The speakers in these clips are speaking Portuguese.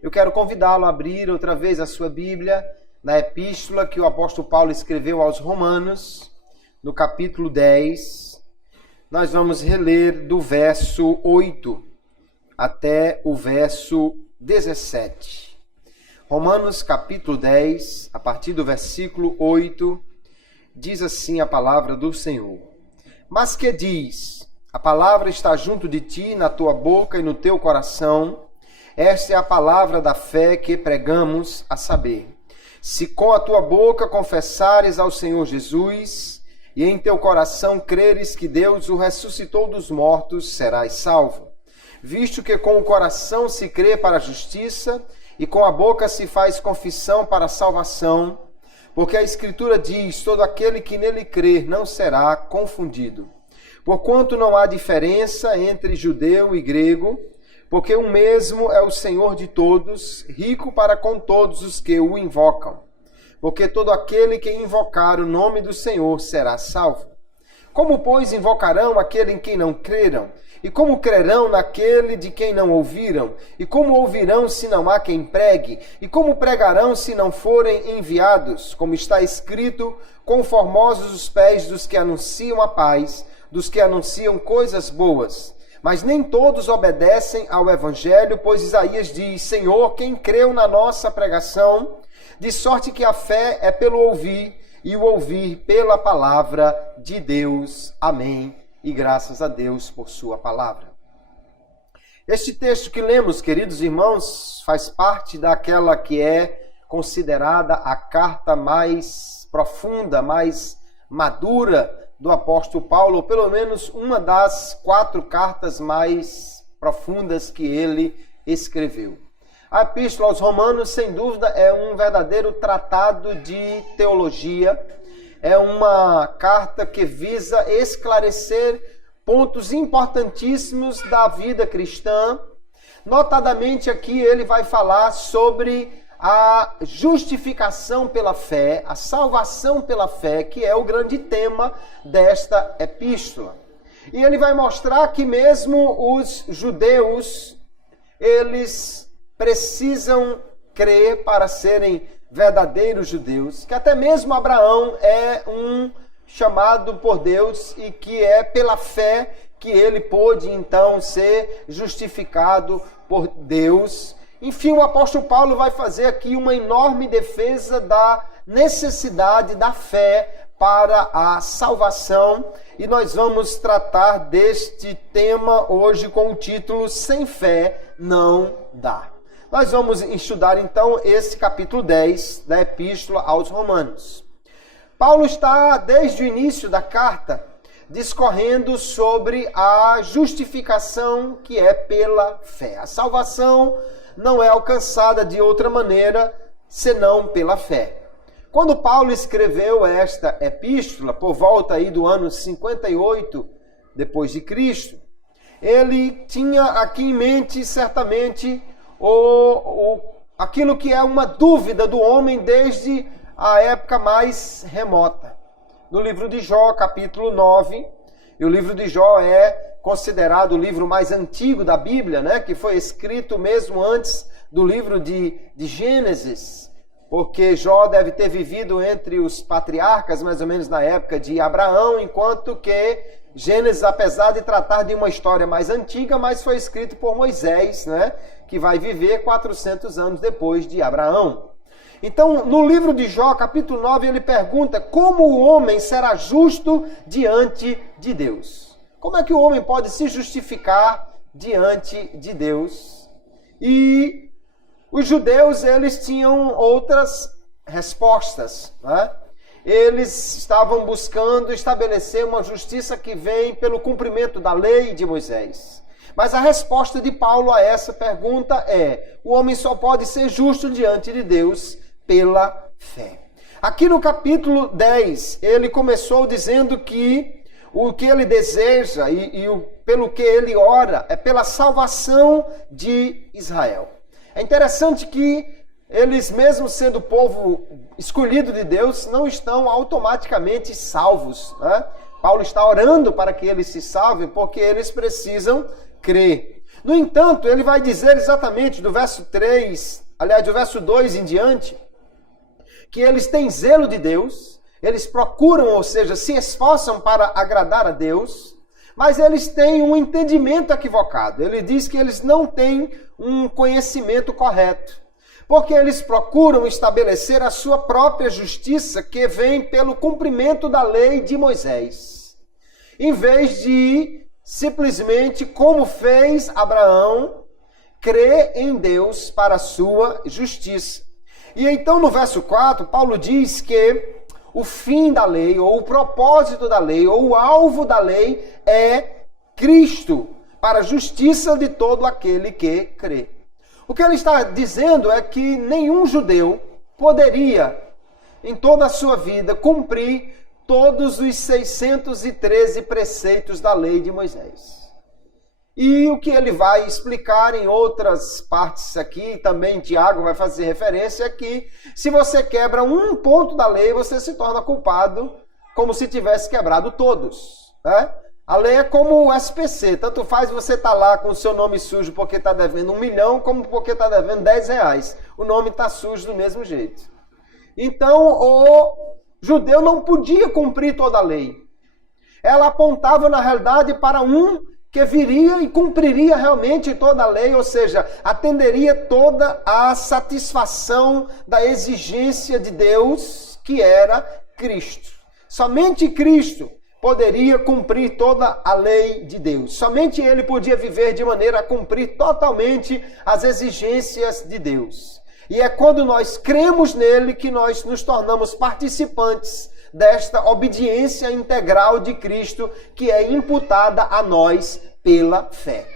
Eu quero convidá-lo a abrir outra vez a sua Bíblia na epístola que o apóstolo Paulo escreveu aos Romanos, no capítulo 10. Nós vamos reler do verso 8 até o verso 17. Romanos, capítulo 10, a partir do versículo 8, diz assim a palavra do Senhor. Mas que diz? A palavra está junto de ti, na tua boca e no teu coração. Esta é a palavra da fé que pregamos, a saber, se com a tua boca confessares ao Senhor Jesus e em teu coração creres que Deus o ressuscitou dos mortos, serás salvo. Visto que com o coração se crê para a justiça e com a boca se faz confissão para a salvação, porque a Escritura diz, todo aquele que nele crer não será confundido. Porquanto não há diferença entre judeu e grego, porque o mesmo é o Senhor de todos, rico para com todos os que o invocam. Porque todo aquele que invocar o nome do Senhor será salvo. Como, pois, invocarão aquele em quem não creram? E como crerão naquele de quem não ouviram? E como ouvirão se não há quem pregue? E como pregarão se não forem enviados? Como está escrito, conformosos os pés dos que anunciam a paz, dos que anunciam coisas boas. Mas nem todos obedecem ao Evangelho, pois Isaías diz, Senhor, quem creu na nossa pregação? De sorte que a fé é pelo ouvir, e o ouvir pela palavra de Deus. Amém. E graças a Deus por sua palavra. Este texto que lemos, queridos irmãos, faz parte daquela que é considerada a carta mais profunda, mais madura do apóstolo Paulo, ou pelo menos uma das 4 cartas mais profundas que ele escreveu. A epístola aos Romanos, sem dúvida, é um verdadeiro tratado de teologia, é uma carta que visa esclarecer pontos importantíssimos da vida cristã. Notadamente aqui ele vai falar sobre a justificação pela fé, a salvação pela fé, que é o grande tema desta epístola. E ele vai mostrar que mesmo os judeus, eles precisam crer para serem verdadeiros judeus, que até mesmo Abraão é um chamado por Deus e que é pela fé que ele pôde então ser justificado por Deus. Enfim, o apóstolo Paulo vai fazer aqui uma enorme defesa da necessidade da fé para a salvação. E nós vamos tratar deste tema hoje com o título Sem Fé Não Dá. Nós vamos estudar então esse capítulo 10 da Epístola aos Romanos. Paulo está, desde o início da carta, discorrendo sobre a justificação que é pela fé. A salvação não é alcançada de outra maneira senão pela fé. Quando Paulo escreveu esta epístola, por volta aí do ano 58 depois de Cristo, ele tinha aqui em mente certamente aquilo que é uma dúvida do homem desde a época mais remota. No livro de Jó, capítulo 9, e o livro de Jó é considerado o livro mais antigo da Bíblia, né? Que foi escrito mesmo antes do livro de Gênesis, porque Jó deve ter vivido entre os patriarcas, mais ou menos na época de Abraão, enquanto que Gênesis, apesar de tratar de uma história mais antiga, mas foi escrito por Moisés, né? Que vai viver 400 anos depois de Abraão. Então, no livro de Jó, capítulo 9, ele pergunta como o homem será justo diante de Deus. Como é que o homem pode se justificar diante de Deus? E os judeus, eles tinham outras respostas, né? Eles estavam buscando estabelecer uma justiça que vem pelo cumprimento da lei de Moisés. Mas a resposta de Paulo a essa pergunta é: o homem só pode ser justo diante de Deus pela fé. Aqui no capítulo 10, ele começou dizendo que o que ele deseja pelo que ele ora é pela salvação de Israel. É interessante que eles, mesmo sendo povo escolhido de Deus, não estão automaticamente salvos, né? Paulo está orando para que eles se salvem, porque eles precisam crer. No entanto, ele vai dizer exatamente do verso 3, aliás, do verso 2 em diante, que eles têm zelo de Deus, eles procuram, ou seja, se esforçam para agradar a Deus, mas eles têm um entendimento equivocado. Ele diz que eles não têm um conhecimento correto, porque eles procuram estabelecer a sua própria justiça, que vem pelo cumprimento da lei de Moisés, em vez de simplesmente, como fez Abraão, crer em Deus para a sua justiça. E então no verso 4, Paulo diz que o fim da lei, ou o propósito da lei, ou o alvo da lei é Cristo, para a justiça de todo aquele que crê. O que ele está dizendo é que nenhum judeu poderia, em toda a sua vida, cumprir todos os 613 preceitos da lei de Moisés. E o que ele vai explicar em outras partes aqui, também Tiago vai fazer referência, é que se você quebra um ponto da lei, você se torna culpado como se tivesse quebrado todos, né? A lei é como o SPC, tanto faz você estar lá com o seu nome sujo porque está devendo 1 milhão, como porque está devendo R$10. O nome está sujo do mesmo jeito. Então, o judeu não podia cumprir toda a lei. Ela apontava, na realidade, para um que viria e cumpriria realmente toda a lei, ou seja, atenderia toda a satisfação da exigência de Deus, que era Cristo. Somente Cristo poderia cumprir toda a lei de Deus. Somente ele podia viver de maneira a cumprir totalmente as exigências de Deus. E é quando nós cremos nele que nós nos tornamos participantes desta obediência integral de Cristo, que é imputada a nós pela fé.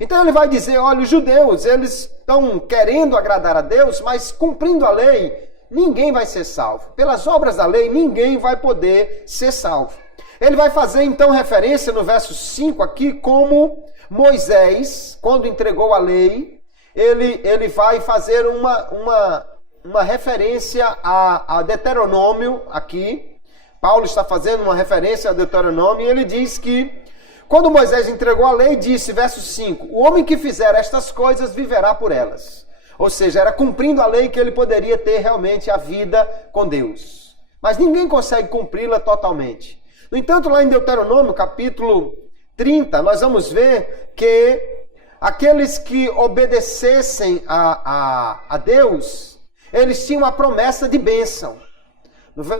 Então ele vai dizer, olha, os judeus, eles estão querendo agradar a Deus, mas cumprindo a lei, ninguém vai ser salvo. Pelas obras da lei, ninguém vai poder ser salvo. Ele vai fazer então referência no verso 5 aqui, como Moisés, quando entregou a lei, ele vai fazer uma referência a Deuteronômio aqui. Paulo está fazendo uma referência a Deuteronômio e ele diz que quando Moisés entregou a lei, disse, verso 5, o homem que fizer estas coisas viverá por elas. Ou seja, era cumprindo a lei que ele poderia ter realmente a vida com Deus. Mas ninguém consegue cumpri-la totalmente. No entanto, lá em Deuteronômio, capítulo 30, nós vamos ver que aqueles que obedecessem a Deus, eles tinham a promessa de bênção.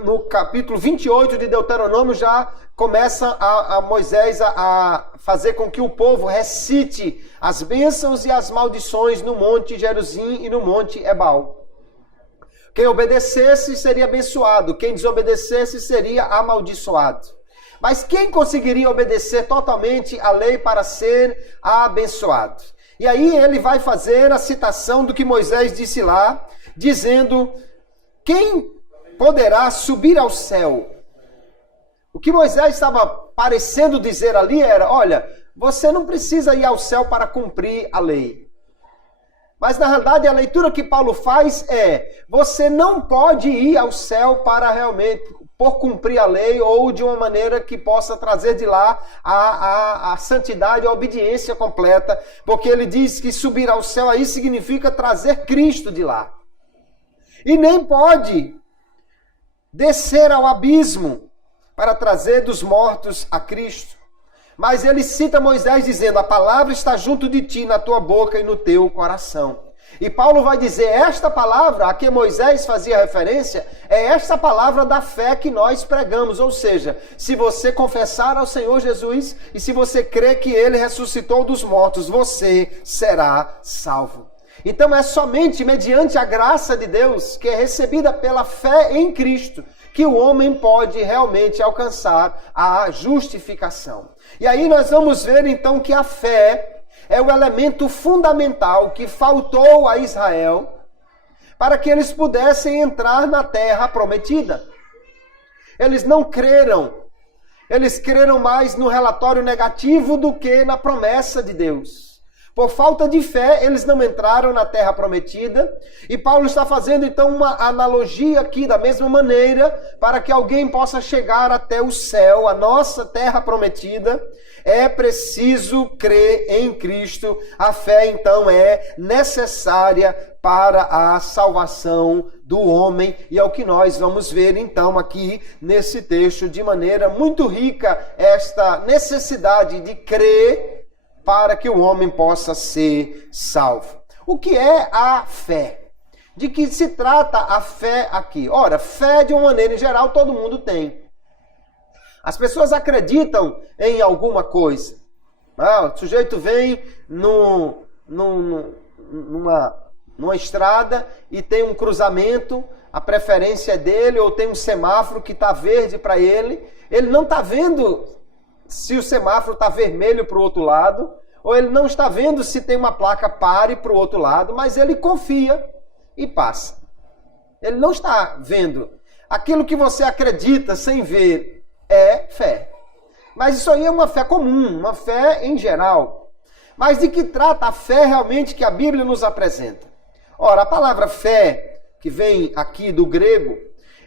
No capítulo 28 de Deuteronômio já começa a Moisés a fazer com que o povo recite as bênçãos e as maldições no monte Gerizim e no monte Ebal. Quem obedecesse seria abençoado, quem desobedecesse seria amaldiçoado. Mas quem conseguiria obedecer totalmente a lei para ser abençoado? E aí ele vai fazer a citação do que Moisés disse lá, dizendo, quem poderá subir ao céu? O que Moisés estava parecendo dizer ali era, olha, você não precisa ir ao céu para cumprir a lei. Mas na realidade a leitura que Paulo faz é, você não pode ir ao céu para realmente, por cumprir a lei ou de uma maneira que possa trazer de lá a santidade, a obediência completa, porque ele diz que subir ao céu aí significa trazer Cristo de lá. E nem pode descer ao abismo para trazer dos mortos a Cristo. Mas ele cita Moisés dizendo, a palavra está junto de ti, na tua boca e no teu coração. E Paulo vai dizer, esta palavra a que Moisés fazia referência, é esta palavra da fé que nós pregamos. Ou seja, se você confessar ao Senhor Jesus e se você crer que ele ressuscitou dos mortos, você será salvo. Então é somente mediante a graça de Deus, que é recebida pela fé em Cristo, que o homem pode realmente alcançar a justificação. E aí nós vamos ver então que a fé é o elemento fundamental que faltou a Israel para que eles pudessem entrar na terra prometida. Eles não creram. Eles creram mais no relatório negativo do que na promessa de Deus. Por falta de fé, eles não entraram na terra prometida. E Paulo está fazendo então uma analogia aqui da mesma maneira, para que alguém possa chegar até o céu, a nossa terra prometida. É preciso crer em Cristo. A fé então é necessária para a salvação do homem. E é o que nós vamos ver então aqui nesse texto de maneira muito rica, esta necessidade de crer para que o homem possa ser salvo. O que é a fé? De que se trata a fé aqui? Ora, fé de uma maneira em geral todo mundo tem. As pessoas acreditam em alguma coisa. O sujeito vem numa estrada e tem um cruzamento, a preferência é dele, ou tem um semáforo que está verde para ele. Ele não está vendo se o semáforo está vermelho para o outro lado, ou ele não está vendo se tem uma placa pare para o outro lado, mas ele confia e passa. Ele não está vendo. Aquilo que você acredita sem ver é fé. Mas isso aí é uma fé comum, uma fé em geral. Mas de que trata a fé realmente que a Bíblia nos apresenta? Ora, a palavra fé, que vem aqui do grego,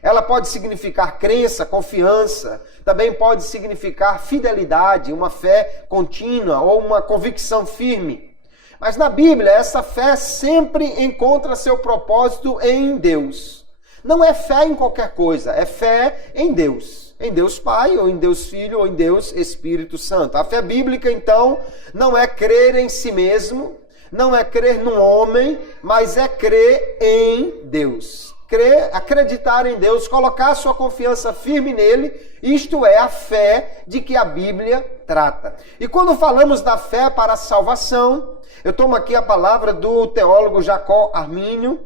ela pode significar crença, confiança, também pode significar fidelidade, uma fé contínua ou uma convicção firme. Mas na Bíblia, essa fé sempre encontra seu propósito em Deus. Não é fé em qualquer coisa, é fé em Deus. Em Deus Pai, ou em Deus Filho, ou em Deus Espírito Santo. A fé bíblica, então, não é crer em si mesmo, não é crer num homem, mas é crer em Deus. Crer, acreditar em Deus, colocar sua confiança firme nele, isto é a fé de que a Bíblia trata. E quando falamos da fé para a salvação, eu tomo aqui a palavra do teólogo Jacó Armínio,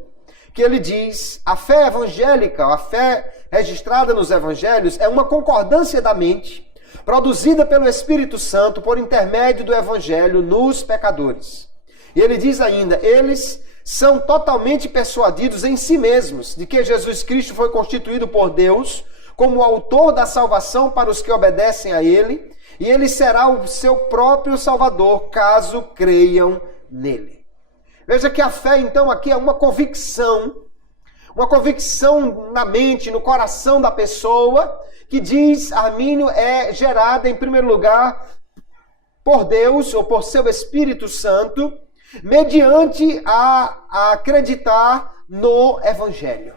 que ele diz: a fé evangélica, a fé registrada nos evangelhos, é uma concordância da mente, produzida pelo Espírito Santo por intermédio do evangelho nos pecadores. E ele diz ainda: eles são totalmente persuadidos em si mesmos de que Jesus Cristo foi constituído por Deus como o autor da salvação para os que obedecem a ele, e ele será o seu próprio Salvador, caso creiam nele. Veja que a fé, então, aqui é uma convicção na mente, no coração da pessoa, que diz, Armínio, é gerada, em primeiro lugar, por Deus, ou por seu Espírito Santo, mediante a acreditar no Evangelho.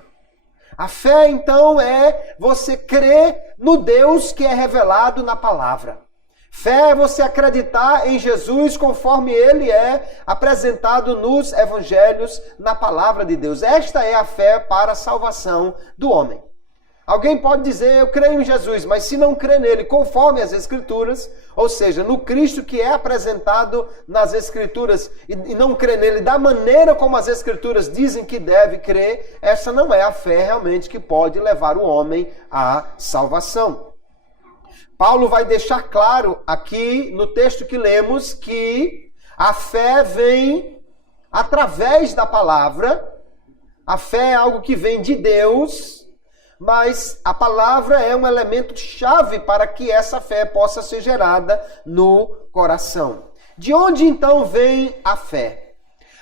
A fé, então, é você crer no Deus que é revelado na palavra. Fé é você acreditar em Jesus conforme ele é apresentado nos evangelhos, na palavra de Deus. Esta é a fé para a salvação do homem. Alguém pode dizer, eu creio em Jesus, mas se não crê nele conforme as Escrituras, ou seja, no Cristo que é apresentado nas Escrituras, e não crê nele da maneira como as Escrituras dizem que deve crer, essa não é a fé realmente que pode levar o homem à salvação. Paulo vai deixar claro aqui no texto que lemos que a fé vem através da palavra, a fé é algo que vem de Deus, mas a palavra é um elemento chave para que essa fé possa ser gerada no coração. De onde então vem a fé?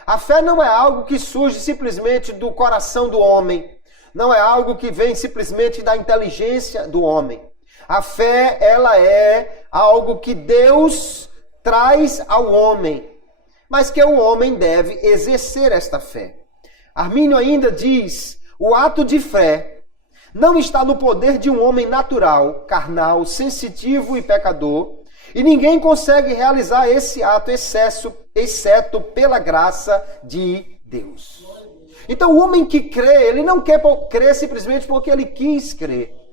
A fé não é algo que surge simplesmente do coração do homem, não é algo que vem simplesmente da inteligência do homem. A fé, ela é algo que Deus traz ao homem, mas que o homem deve exercer esta fé. Armínio ainda diz, o ato de fé não está no poder de um homem natural, carnal, sensitivo e pecador, e ninguém consegue realizar esse ato exceto pela graça de Deus. Então o homem que crê, ele não quer crer simplesmente porque ele quis crer.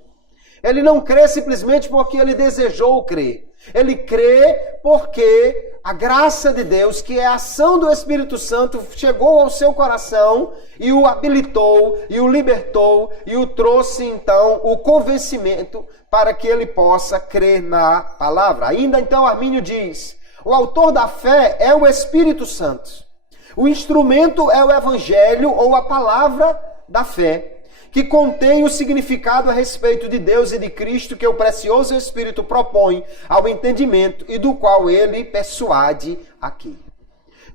Ele não crê simplesmente porque ele desejou crer. Ele crê porque a graça de Deus, que é a ação do Espírito Santo, chegou ao seu coração e o habilitou, e o libertou, e o trouxe, então, o convencimento para que ele possa crer na palavra. Ainda então, Armínio diz, o autor da fé é o Espírito Santo. O instrumento é o Evangelho ou a palavra da fé, que contém o significado a respeito de Deus e de Cristo que o precioso Espírito propõe ao entendimento e do qual ele persuade aqui.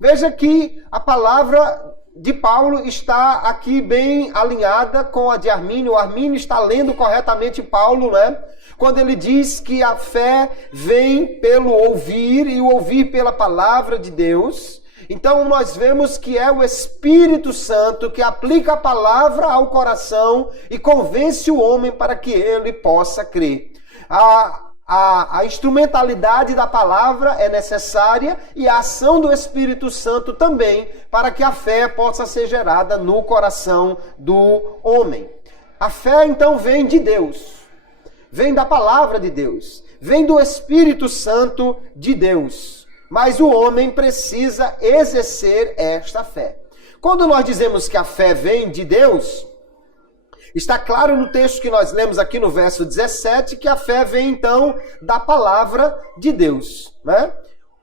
Veja que a palavra de Paulo está aqui bem alinhada com a de Armínio. O Armínio está lendo corretamente Paulo, né? Quando ele diz que a fé vem pelo ouvir e o ouvir pela palavra de Deus. Então nós vemos que é o Espírito Santo que aplica a palavra ao coração e convence o homem para que ele possa crer. A instrumentalidade da palavra é necessária e a ação do Espírito Santo também, para que a fé possa ser gerada no coração do homem. A fé então vem de Deus, vem da palavra de Deus, vem do Espírito Santo de Deus. Mas o homem precisa exercer esta fé. Quando nós dizemos que a fé vem de Deus, está claro no texto que nós lemos aqui no verso 17, que a fé vem então da palavra de Deus, né?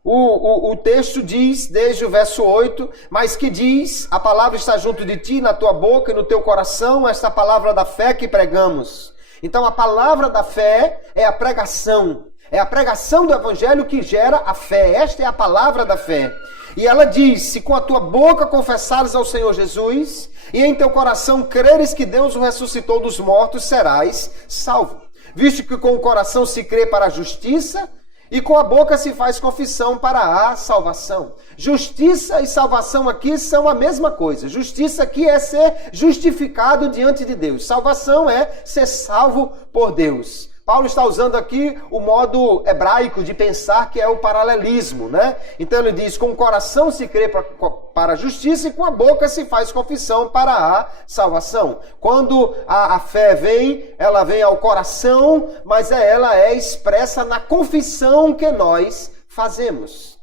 O texto diz, desde o verso 8, mas que diz, a palavra está junto de ti, na tua boca e no teu coração, esta palavra da fé que pregamos. Então a palavra da fé é a pregação. É a pregação do evangelho que gera a fé. Esta é a palavra da fé. E ela diz, se com a tua boca confessares ao Senhor Jesus e em teu coração creres que Deus o ressuscitou dos mortos, serás salvo. Visto que com o coração se crê para a justiça e com a boca se faz confissão para a salvação. Justiça e salvação aqui são a mesma coisa. Justiça aqui é ser justificado diante de Deus. Salvação é ser salvo por Deus. Paulo está usando aqui o modo hebraico de pensar, que é o paralelismo, né? Então ele diz, com o coração se crê para a justiça e com a boca se faz confissão para a salvação. Quando a fé vem, ela vem ao coração, mas ela é expressa na confissão que nós fazemos.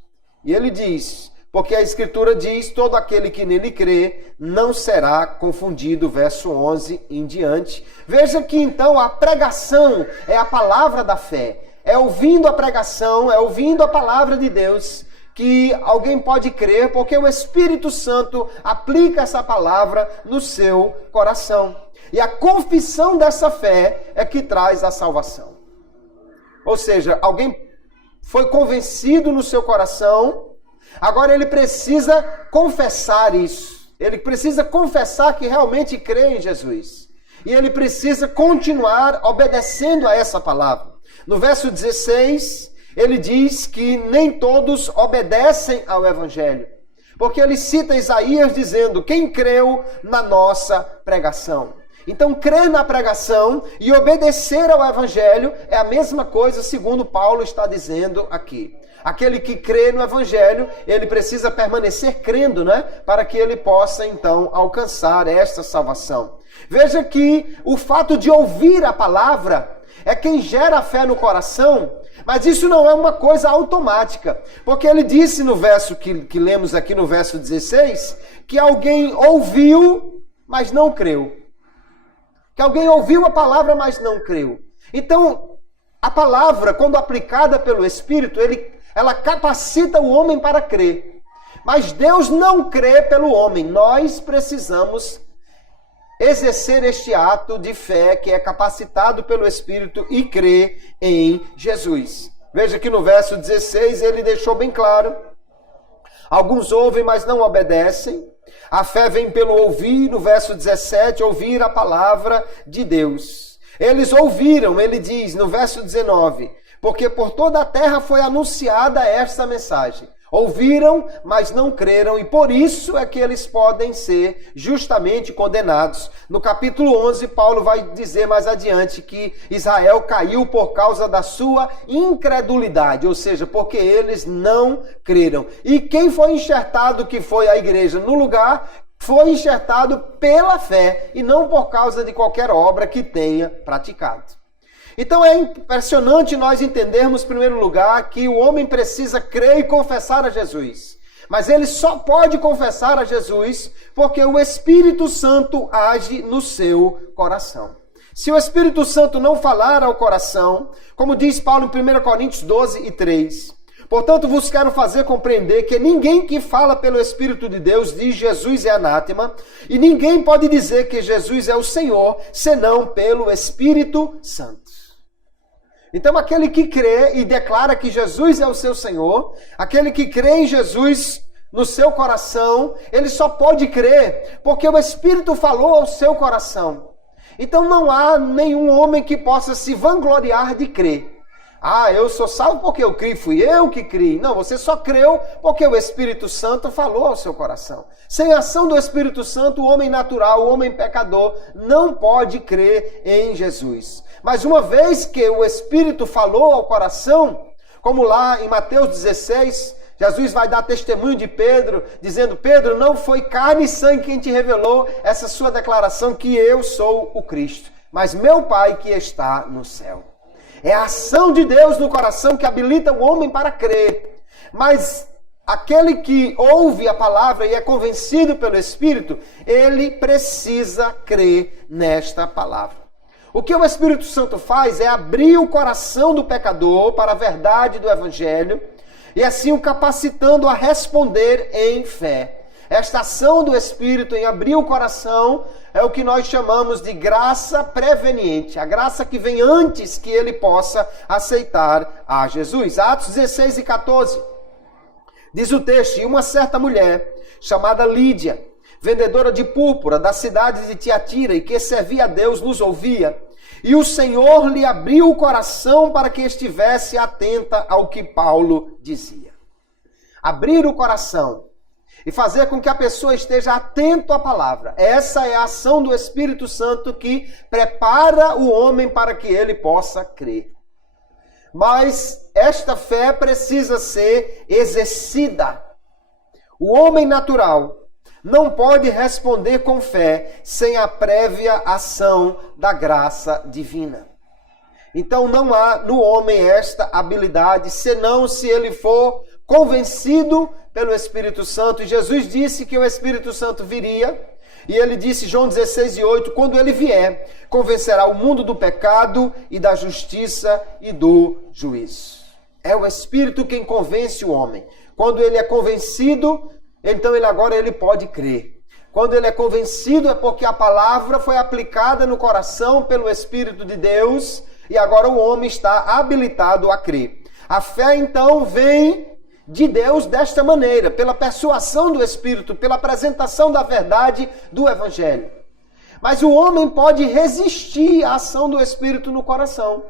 E ele diz, porque a Escritura diz, todo aquele que nele crê não será confundido, verso 11 em diante. Veja que então a pregação é a palavra da fé. É ouvindo a pregação, é ouvindo a palavra de Deus que alguém pode crer, porque o Espírito Santo aplica essa palavra no seu coração. E a confissão dessa fé é que traz a salvação. Ou seja, alguém foi convencido no seu coração. Agora ele precisa confessar isso. Ele precisa confessar que realmente crê em Jesus. E ele precisa continuar obedecendo a essa palavra. No verso 16, ele diz que nem todos obedecem ao Evangelho. Porque ele cita Isaías dizendo, quem creu na nossa pregação. Então, crer na pregação e obedecer ao Evangelho é a mesma coisa, segundo Paulo está dizendo aqui. Aquele que crê no Evangelho, ele precisa permanecer crendo, né? Para que ele possa, então, alcançar esta salvação. Veja que o fato de ouvir a palavra é quem gera a fé no coração, mas isso não é uma coisa automática. Porque ele disse no verso que lemos aqui no verso 16, que alguém ouviu, mas não creu. Que alguém ouviu a palavra, mas não creu. Então, a palavra, quando aplicada pelo Espírito, ela capacita o homem para crer. Mas Deus não crê pelo homem. Nós precisamos exercer este ato de fé que é capacitado pelo Espírito e crer em Jesus. Veja que no verso 16 ele deixou bem claro. Alguns ouvem, mas não obedecem. A fé vem pelo ouvir, no verso 17, ouvir a palavra de Deus. Eles ouviram, ele diz no verso 19, porque por toda a terra foi anunciada esta mensagem. Ouviram, mas não creram, e por isso é que eles podem ser justamente condenados. No capítulo 11, Paulo vai dizer mais adiante que Israel caiu por causa da sua incredulidade, ou seja, porque eles não creram. E quem foi enxertado, que foi a igreja no lugar, foi enxertado pela fé e não por causa de qualquer obra que tenha praticado. Então é impressionante nós entendermos, em primeiro lugar, que o homem precisa crer e confessar a Jesus. Mas ele só pode confessar a Jesus porque o Espírito Santo age no seu coração. Se o Espírito Santo não falar ao coração, como diz Paulo em 1 Coríntios 12 e 3, portanto vos quero fazer compreender que ninguém que fala pelo Espírito de Deus diz Jesus é anátema, e ninguém pode dizer que Jesus é o Senhor, senão pelo Espírito Santo. Então aquele que crê e declara que Jesus é o seu Senhor, aquele que crê em Jesus no seu coração, ele só pode crer porque o Espírito falou ao seu coração. Então não há nenhum homem que possa se vangloriar de crer. Ah, eu sou salvo porque eu criei, fui eu que criei. Não, você só creu porque o Espírito Santo falou ao seu coração. Sem a ação do Espírito Santo, o homem natural, o homem pecador, não pode crer em Jesus. Mas uma vez que o Espírito falou ao coração, como lá em Mateus 16, Jesus vai dar testemunho de Pedro, dizendo: Pedro, não foi carne e sangue quem te revelou essa sua declaração que eu sou o Cristo, mas meu Pai que está no céu. É a ação de Deus no coração que habilita o homem para crer. Mas aquele que ouve a palavra e é convencido pelo Espírito, ele precisa crer nesta palavra. O que o Espírito Santo faz é abrir o coração do pecador para a verdade do Evangelho e assim o capacitando a responder em fé. Esta ação do Espírito em abrir o coração é o que nós chamamos de graça preveniente, a graça que vem antes que ele possa aceitar a Jesus. Atos 16 e 14, diz o texto: e uma certa mulher, chamada Lídia, vendedora de púrpura da cidade de Tiatira, e que servia a Deus, nos ouvia. E o Senhor lhe abriu o coração para que estivesse atenta ao que Paulo dizia. Abrir o coração e fazer com que a pessoa esteja atento à palavra. Essa é a ação do Espírito Santo que prepara o homem para que ele possa crer. Mas esta fé precisa ser exercida. O homem natural não pode responder com fé sem a prévia ação da graça divina. Então não há no homem esta habilidade, senão se ele for convencido pelo Espírito Santo. E Jesus disse que o Espírito Santo viria, e ele disse, João 16:8, quando ele vier, convencerá o mundo do pecado e da justiça e do juízo. É o Espírito quem convence o homem. Quando ele é convencido, então ele pode crer. Quando ele é convencido é porque a palavra foi aplicada no coração pelo Espírito de Deus e agora o homem está habilitado a crer. A fé então vem de Deus desta maneira, pela persuasão do Espírito, pela apresentação da verdade do Evangelho. Mas o homem pode resistir à ação do Espírito no coração.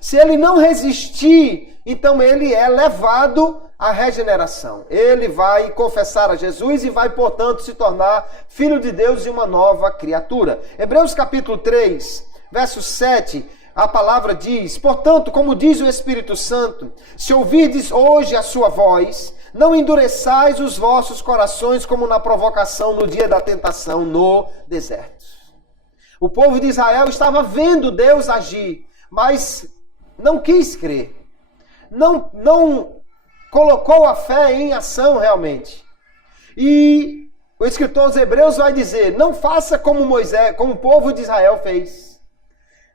Se ele não resistir, então ele é levado à regeneração. Ele vai confessar a Jesus e vai, portanto, se tornar filho de Deus e uma nova criatura. Hebreus capítulo 3, verso 7, a palavra diz: portanto, como diz o Espírito Santo, se ouvirdes hoje a sua voz, não endureçais os vossos corações como na provocação no dia da tentação no deserto. O povo de Israel estava vendo Deus agir, mas não quis crer. Não colocou a fé em ação realmente. E o escritor aos Hebreus vai dizer: não faça como Moisés, como o povo de Israel fez.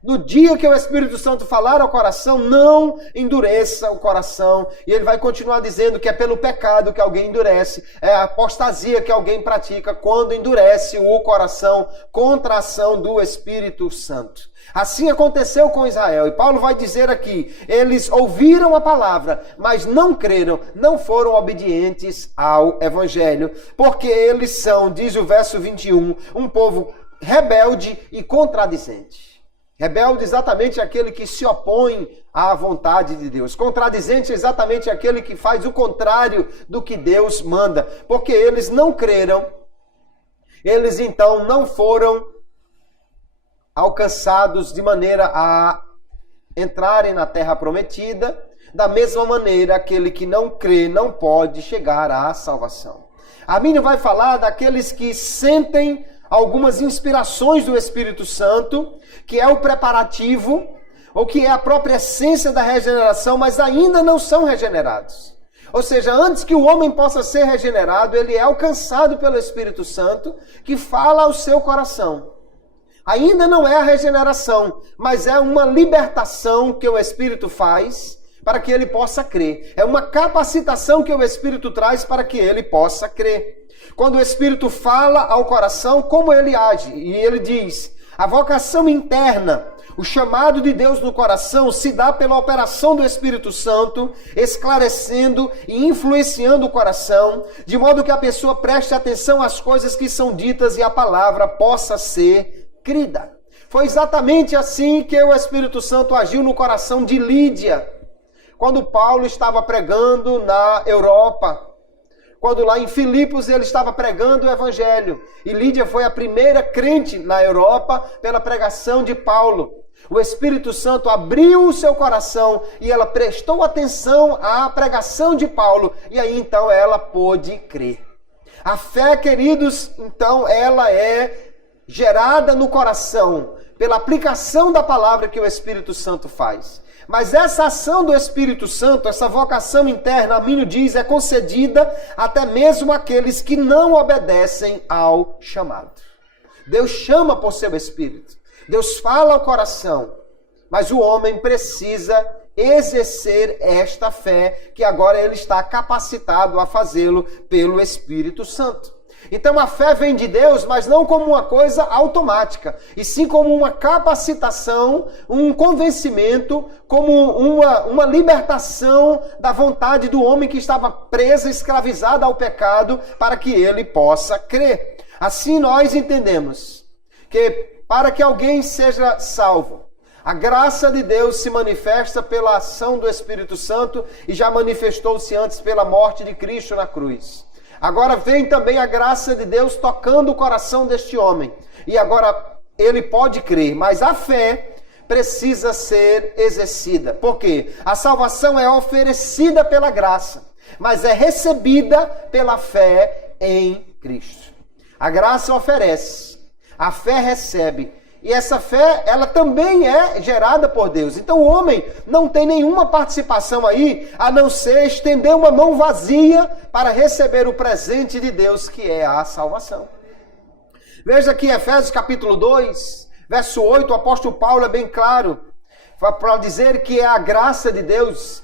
No dia que o Espírito Santo falar ao coração, não endureça o coração. E ele vai continuar dizendo que é pelo pecado que alguém endurece, é a apostasia que alguém pratica quando endurece o coração contra a ação do Espírito Santo. Assim aconteceu com Israel. E Paulo vai dizer aqui, eles ouviram a palavra, mas não creram, não foram obedientes ao Evangelho, porque eles são, diz o verso 21, um povo rebelde e contradizente. Rebelde exatamente aquele que se opõe à vontade de Deus. Contradizente exatamente aquele que faz o contrário do que Deus manda. Porque eles não creram, eles então não foram alcançados de maneira a entrarem na terra prometida. Da mesma maneira, aquele que não crê não pode chegar à salvação. A Bíblia vai falar daqueles que sentem algumas inspirações do Espírito Santo, que é o preparativo, ou que é a própria essência da regeneração, mas ainda não são regenerados. Ou seja, antes que o homem possa ser regenerado, ele é alcançado pelo Espírito Santo, que fala ao seu coração. Ainda não é a regeneração, mas é uma libertação que o Espírito faz para que ele possa crer. É uma capacitação que o Espírito traz para que ele possa crer. Quando o Espírito fala ao coração, como ele age? E ele diz: A vocação interna, o chamado de Deus no coração, se dá pela operação do Espírito Santo, esclarecendo e influenciando o coração, de modo que a pessoa preste atenção às coisas que são ditas e a palavra possa ser crida. Foi exatamente assim que o Espírito Santo agiu no coração de Lídia, quando Paulo estava pregando na Europa. Quando lá em Filipos ele estava pregando o Evangelho. E Lídia foi a primeira crente na Europa pela pregação de Paulo. O Espírito Santo abriu o seu coração e ela prestou atenção à pregação de Paulo. E aí então ela pôde crer. A fé, queridos, então ela é gerada no coração pela aplicação da palavra que o Espírito Santo faz. Mas essa ação do Espírito Santo, essa vocação interna, Armínio diz, é concedida até mesmo àqueles que não obedecem ao chamado. Deus chama por seu Espírito. Deus fala ao coração. Mas o homem precisa exercer esta fé, que agora ele está capacitado a fazê-lo pelo Espírito Santo. Então a fé vem de Deus, mas não como uma coisa automática, e sim como uma capacitação, um convencimento, como uma libertação da vontade do homem que estava preso, escravizado ao pecado, para que ele possa crer. Assim nós entendemos que para que alguém seja salvo, a graça de Deus se manifesta pela ação do Espírito Santo e já manifestou-se antes pela morte de Cristo na cruz. Agora vem também a graça de Deus tocando o coração deste homem. E agora ele pode crer, mas a fé precisa ser exercida. Por quê? A salvação é oferecida pela graça, mas é recebida pela fé em Cristo. A graça oferece, a fé recebe. E essa fé, ela também é gerada por Deus. Então o homem não tem nenhuma participação aí, a não ser estender uma mão vazia para receber o presente de Deus, que é a salvação. Veja aqui Efésios capítulo 2, verso 8, o apóstolo Paulo é bem claro, para dizer que é a graça de Deus,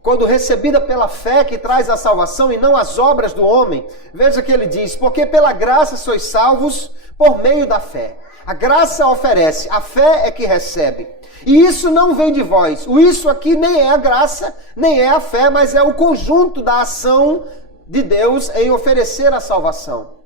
quando recebida pela fé, que traz a salvação e não as obras do homem. Veja que ele diz, porque pela graça sois salvos por meio da fé. A graça oferece, a fé é que recebe. E isso não vem de vós. O isso aqui nem é a graça, nem é a fé, mas é o conjunto da ação de Deus em oferecer a salvação.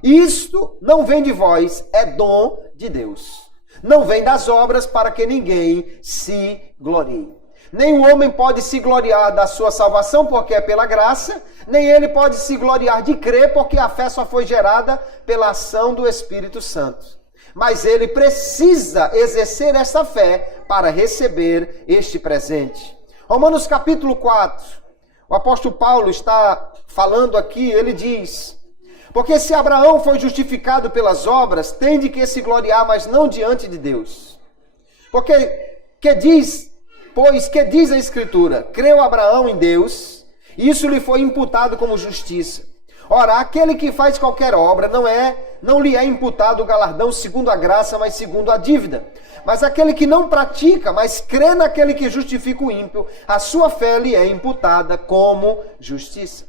Isto não vem de vós, é dom de Deus. Não vem das obras para que ninguém se glorie. Nem o homem pode se gloriar da sua salvação porque é pela graça, nem ele pode se gloriar de crer porque a fé só foi gerada pela ação do Espírito Santo. Mas ele precisa exercer essa fé para receber este presente. Romanos capítulo 4, o apóstolo Paulo está falando aqui, ele diz, porque se Abraão foi justificado pelas obras, tem de que se gloriar, mas não diante de Deus. Porque, que diz a Escritura? Creu Abraão em Deus, e isso lhe foi imputado como justiça. Ora, aquele que faz qualquer obra não lhe é imputado o galardão segundo a graça, mas segundo a dívida. Mas aquele que não pratica, mas crê naquele que justifica o ímpio, a sua fé lhe é imputada como justiça.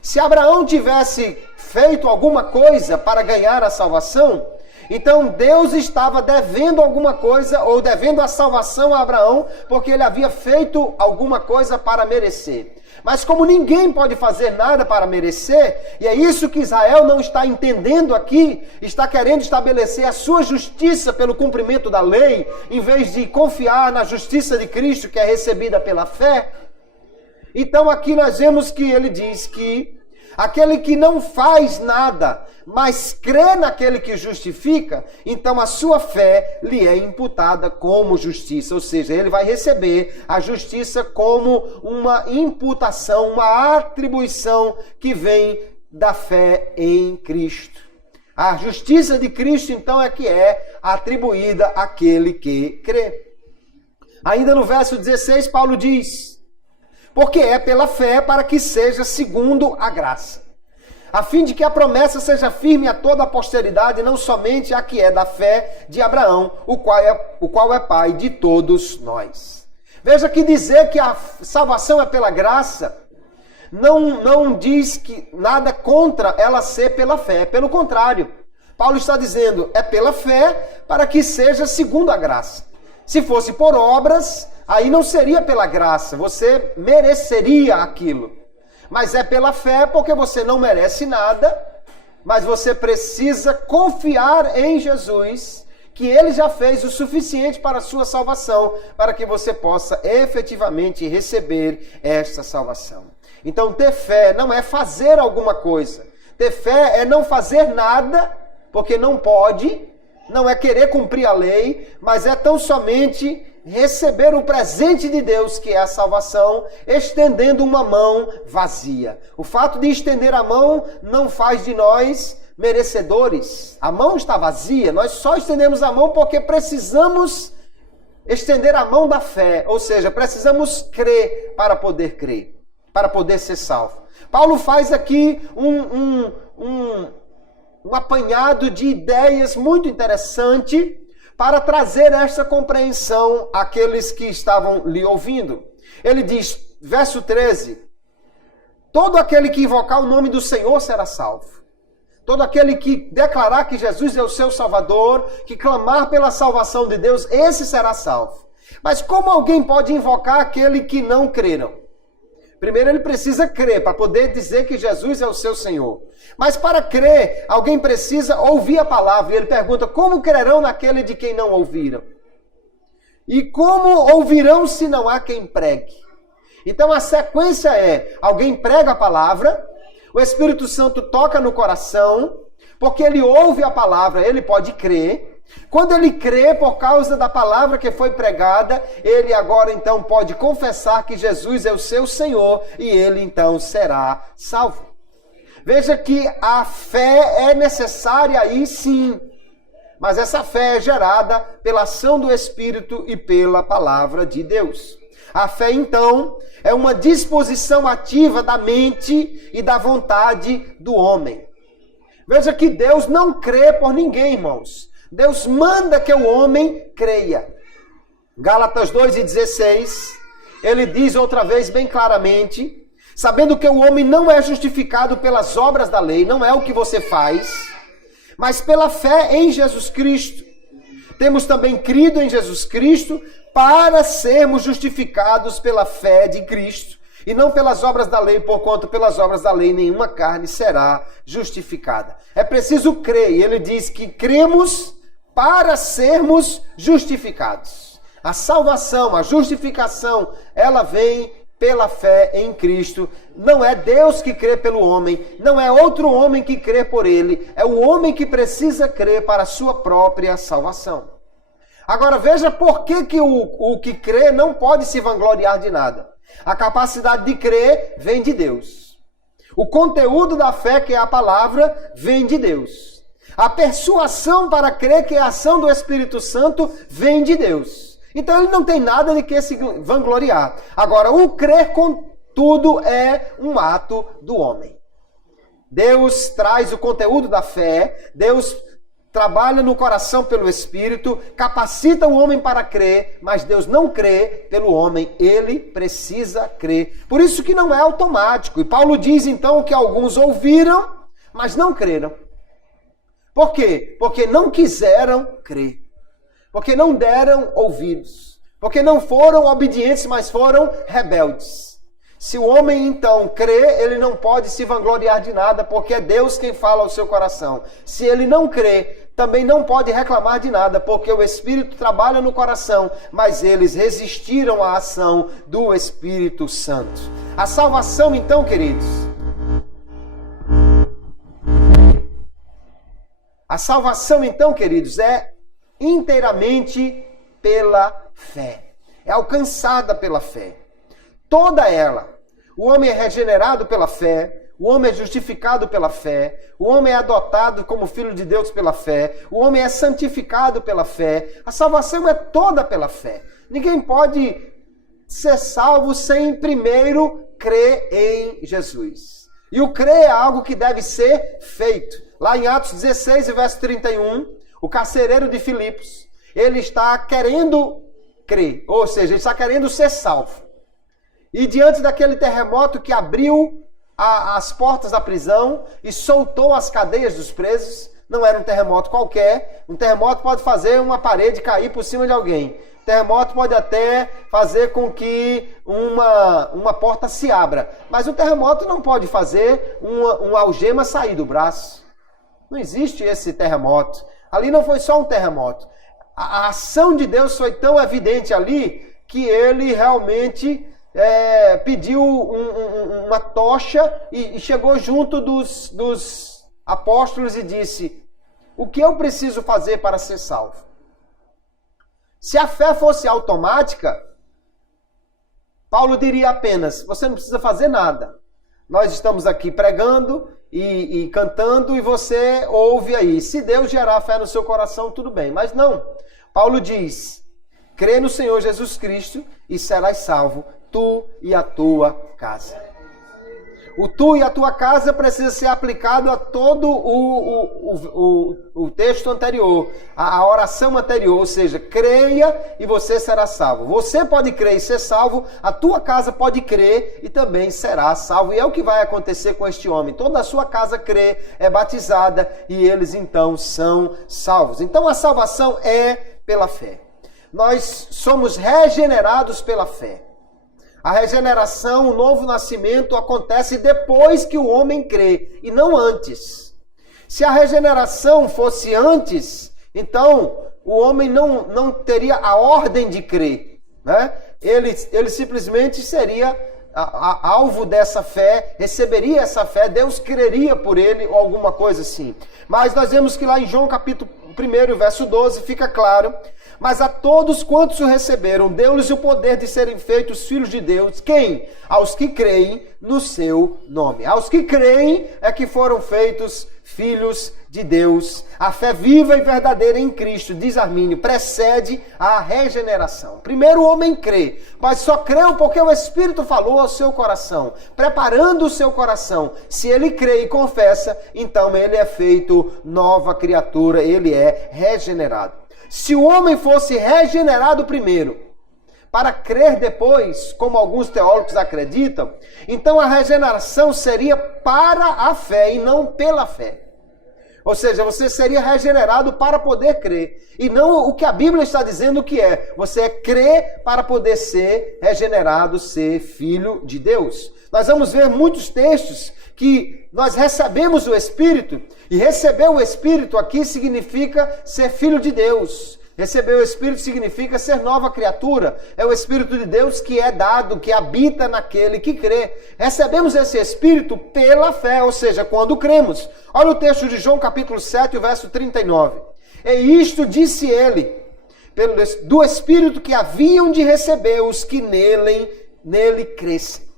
Se Abraão tivesse feito alguma coisa para ganhar a salvação, então Deus estava devendo alguma coisa, ou devendo a salvação a Abraão, porque ele havia feito alguma coisa para merecer. Mas como ninguém pode fazer nada para merecer, e é isso que Israel não está entendendo aqui, está querendo estabelecer a sua justiça pelo cumprimento da lei, em vez de confiar na justiça de Cristo, que é recebida pela fé. Então aqui nós vemos que ele diz que aquele que não faz nada, mas crê naquele que justifica, então a sua fé lhe é imputada como justiça. Ou seja, ele vai receber a justiça como uma imputação, uma atribuição que vem da fé em Cristo. A justiça de Cristo, então, é que é atribuída àquele que crê. Ainda no verso 16, Paulo diz, porque é pela fé para que seja segundo a graça, a fim de que a promessa seja firme a toda a posteridade, não somente a que é da fé de Abraão, o qual é pai de todos nós. Veja que dizer que a salvação é pela graça, não diz que nada contra ela ser pela fé, pelo contrário. Paulo está dizendo, é pela fé para que seja segundo a graça. Se fosse por obras, aí não seria pela graça, você mereceria aquilo. Mas é pela fé porque você não merece nada, mas você precisa confiar em Jesus, que ele já fez o suficiente para a sua salvação, para que você possa efetivamente receber esta salvação. Então, ter fé não é fazer alguma coisa. Ter fé é não fazer nada, porque não pode, não é querer cumprir a lei, mas é tão somente receber o presente de Deus, que é a salvação, estendendo uma mão vazia. O fato de estender a mão não faz de nós merecedores. A mão está vazia, nós só estendemos a mão porque precisamos estender a mão da fé, ou seja, precisamos crer, para poder ser salvo. Paulo faz aqui um apanhado de ideias muito interessante para trazer esta compreensão àqueles que estavam lhe ouvindo. Ele diz, verso 13, todo aquele que invocar o nome do Senhor será salvo. Todo aquele que declarar que Jesus é o seu Salvador, que clamar pela salvação de Deus, esse será salvo. Mas como alguém pode invocar aquele que não creram? Primeiro ele precisa crer para poder dizer que Jesus é o seu Senhor. Mas para crer, alguém precisa ouvir a palavra. E ele pergunta, como crerão naquele de quem não ouviram? E como ouvirão se não há quem pregue? Então a sequência é, alguém prega a palavra, o Espírito Santo toca no coração, porque ele ouve a palavra, ele pode crer. Quando ele crê por causa da palavra que foi pregada, ele agora então pode confessar que Jesus é o seu Senhor e ele então será salvo. Veja que a fé é necessária aí sim, mas essa fé é gerada pela ação do Espírito e pela palavra de Deus. A fé então é uma disposição ativa da mente e da vontade do homem. Veja que Deus não crê por ninguém, irmãos. Deus manda que o homem creia. Gálatas 2:16, ele diz outra vez bem claramente, sabendo que o homem não é justificado pelas obras da lei, não é o que você faz, mas pela fé em Jesus Cristo. Temos também crido em Jesus Cristo para sermos justificados pela fé de Cristo, e não pelas obras da lei, porquanto pelas obras da lei nenhuma carne será justificada. É preciso crer, e ele diz que cremos para sermos justificados. A salvação, a justificação, ela vem pela fé em Cristo. Não é Deus que crê pelo homem, não é outro homem que crê por ele, é o homem que precisa crer para a sua própria salvação. Agora veja por que o que crê não pode se vangloriar de nada. A capacidade de crer vem de Deus. O conteúdo da fé, que é a palavra, vem de Deus. A persuasão para crer, que é a ação do Espírito Santo, vem de Deus. Então ele não tem nada de que se vangloriar. Agora, o crer, contudo, é um ato do homem. Deus traz o conteúdo da fé, Deus trabalha no coração pelo Espírito, capacita o homem para crer, mas Deus não crê pelo homem, ele precisa crer. Por isso que não é automático. E Paulo diz então que alguns ouviram, mas não creram. Por quê? Porque não quiseram crer. Porque não deram ouvidos. Porque não foram obedientes, mas foram rebeldes. Se o homem então crê, ele não pode se vangloriar de nada, porque é Deus quem fala ao seu coração. Se ele não crê, também não pode reclamar de nada, porque o Espírito trabalha no coração, mas eles resistiram à ação do Espírito Santo. A salvação então, queridos, é inteiramente pela fé. É alcançada pela fé. Toda ela. O homem é regenerado pela fé, o homem é justificado pela fé, o homem é adotado como filho de Deus pela fé, o homem é santificado pela fé. A salvação é toda pela fé. Ninguém pode ser salvo sem primeiro crer em Jesus. E o crer é algo que deve ser feito. Lá em Atos 16, verso 31, o carcereiro de Filipos, ele está querendo crer, ou seja, ele está querendo ser salvo. E diante daquele terremoto que abriu as portas da prisão e soltou as cadeias dos presos, Não era um terremoto qualquer. Um terremoto pode fazer uma parede cair por cima de alguém. Terremoto pode até fazer com que uma porta se abra. Mas o terremoto não pode fazer uma algema sair do braço. Não existe esse terremoto. Ali não foi só um terremoto. A ação de Deus foi tão evidente ali que ele realmente pediu uma tocha e chegou junto dos apóstolos e disse: o que eu preciso fazer para ser salvo? Se a fé fosse automática, Paulo diria apenas: você não precisa fazer nada. Nós estamos aqui pregando e cantando e você ouve aí. Se Deus gerar fé no seu coração, tudo bem. Mas não. Paulo diz: crê no Senhor Jesus Cristo e serás salvo, tu e a tua casa. O tu e a tua casa precisa ser aplicado a todo o texto anterior, a oração anterior, ou seja, creia e você será salvo. Você pode crer e ser salvo, a tua casa pode crer e também será salvo. E é o que vai acontecer com este homem. Toda a sua casa crê, é batizada e eles então são salvos. Então a salvação é pela fé. Nós somos regenerados pela fé. A regeneração, o novo nascimento acontece depois que o homem crê e não antes. Se a regeneração fosse antes, então o homem não teria a ordem de crer, né? Ele simplesmente seria alvo dessa fé, receberia essa fé, Deus creria por ele ou alguma coisa assim. Mas nós vemos que lá em João capítulo 1, verso 12, fica claro: mas a todos quantos o receberam, deu-lhes o poder de serem feitos filhos de Deus. Quem? Aos que creem no seu nome. Aos que creem é que foram feitos filhos de Deus. A fé viva e verdadeira em Cristo, diz Armínio, precede a regeneração. Primeiro o homem crê, mas só creu porque o Espírito falou ao seu coração, preparando o seu coração. Se ele crê e confessa, então ele é feito nova criatura, ele é regenerado. Se o homem fosse regenerado primeiro, para crer depois, como alguns teólogos acreditam, então a regeneração seria para a fé e não pela fé. Ou seja, você seria regenerado para poder crer. E não o que a Bíblia está dizendo que é. Você crê para poder ser regenerado, ser filho de Deus. Nós vamos ver muitos textos que nós recebemos o Espírito. E receber o Espírito aqui significa ser filho de Deus. Receber o Espírito significa ser nova criatura. É o Espírito de Deus que é dado, que habita naquele que crê. Recebemos esse Espírito pela fé, ou seja, quando cremos. Olha o texto de João capítulo 7, o verso 39. E isto disse ele, do Espírito que haviam de receber os que nele crescem.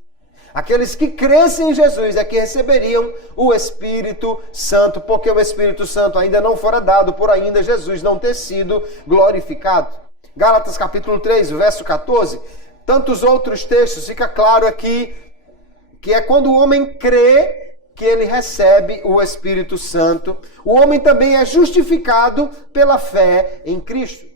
Aqueles que crescem em Jesus é que receberiam o Espírito Santo, porque o Espírito Santo ainda não fora dado, por ainda Jesus não ter sido glorificado. Gálatas capítulo 3, verso 14. Tantos outros textos, fica claro aqui que é quando o homem crê que ele recebe o Espírito Santo. O homem também é justificado pela fé em Cristo.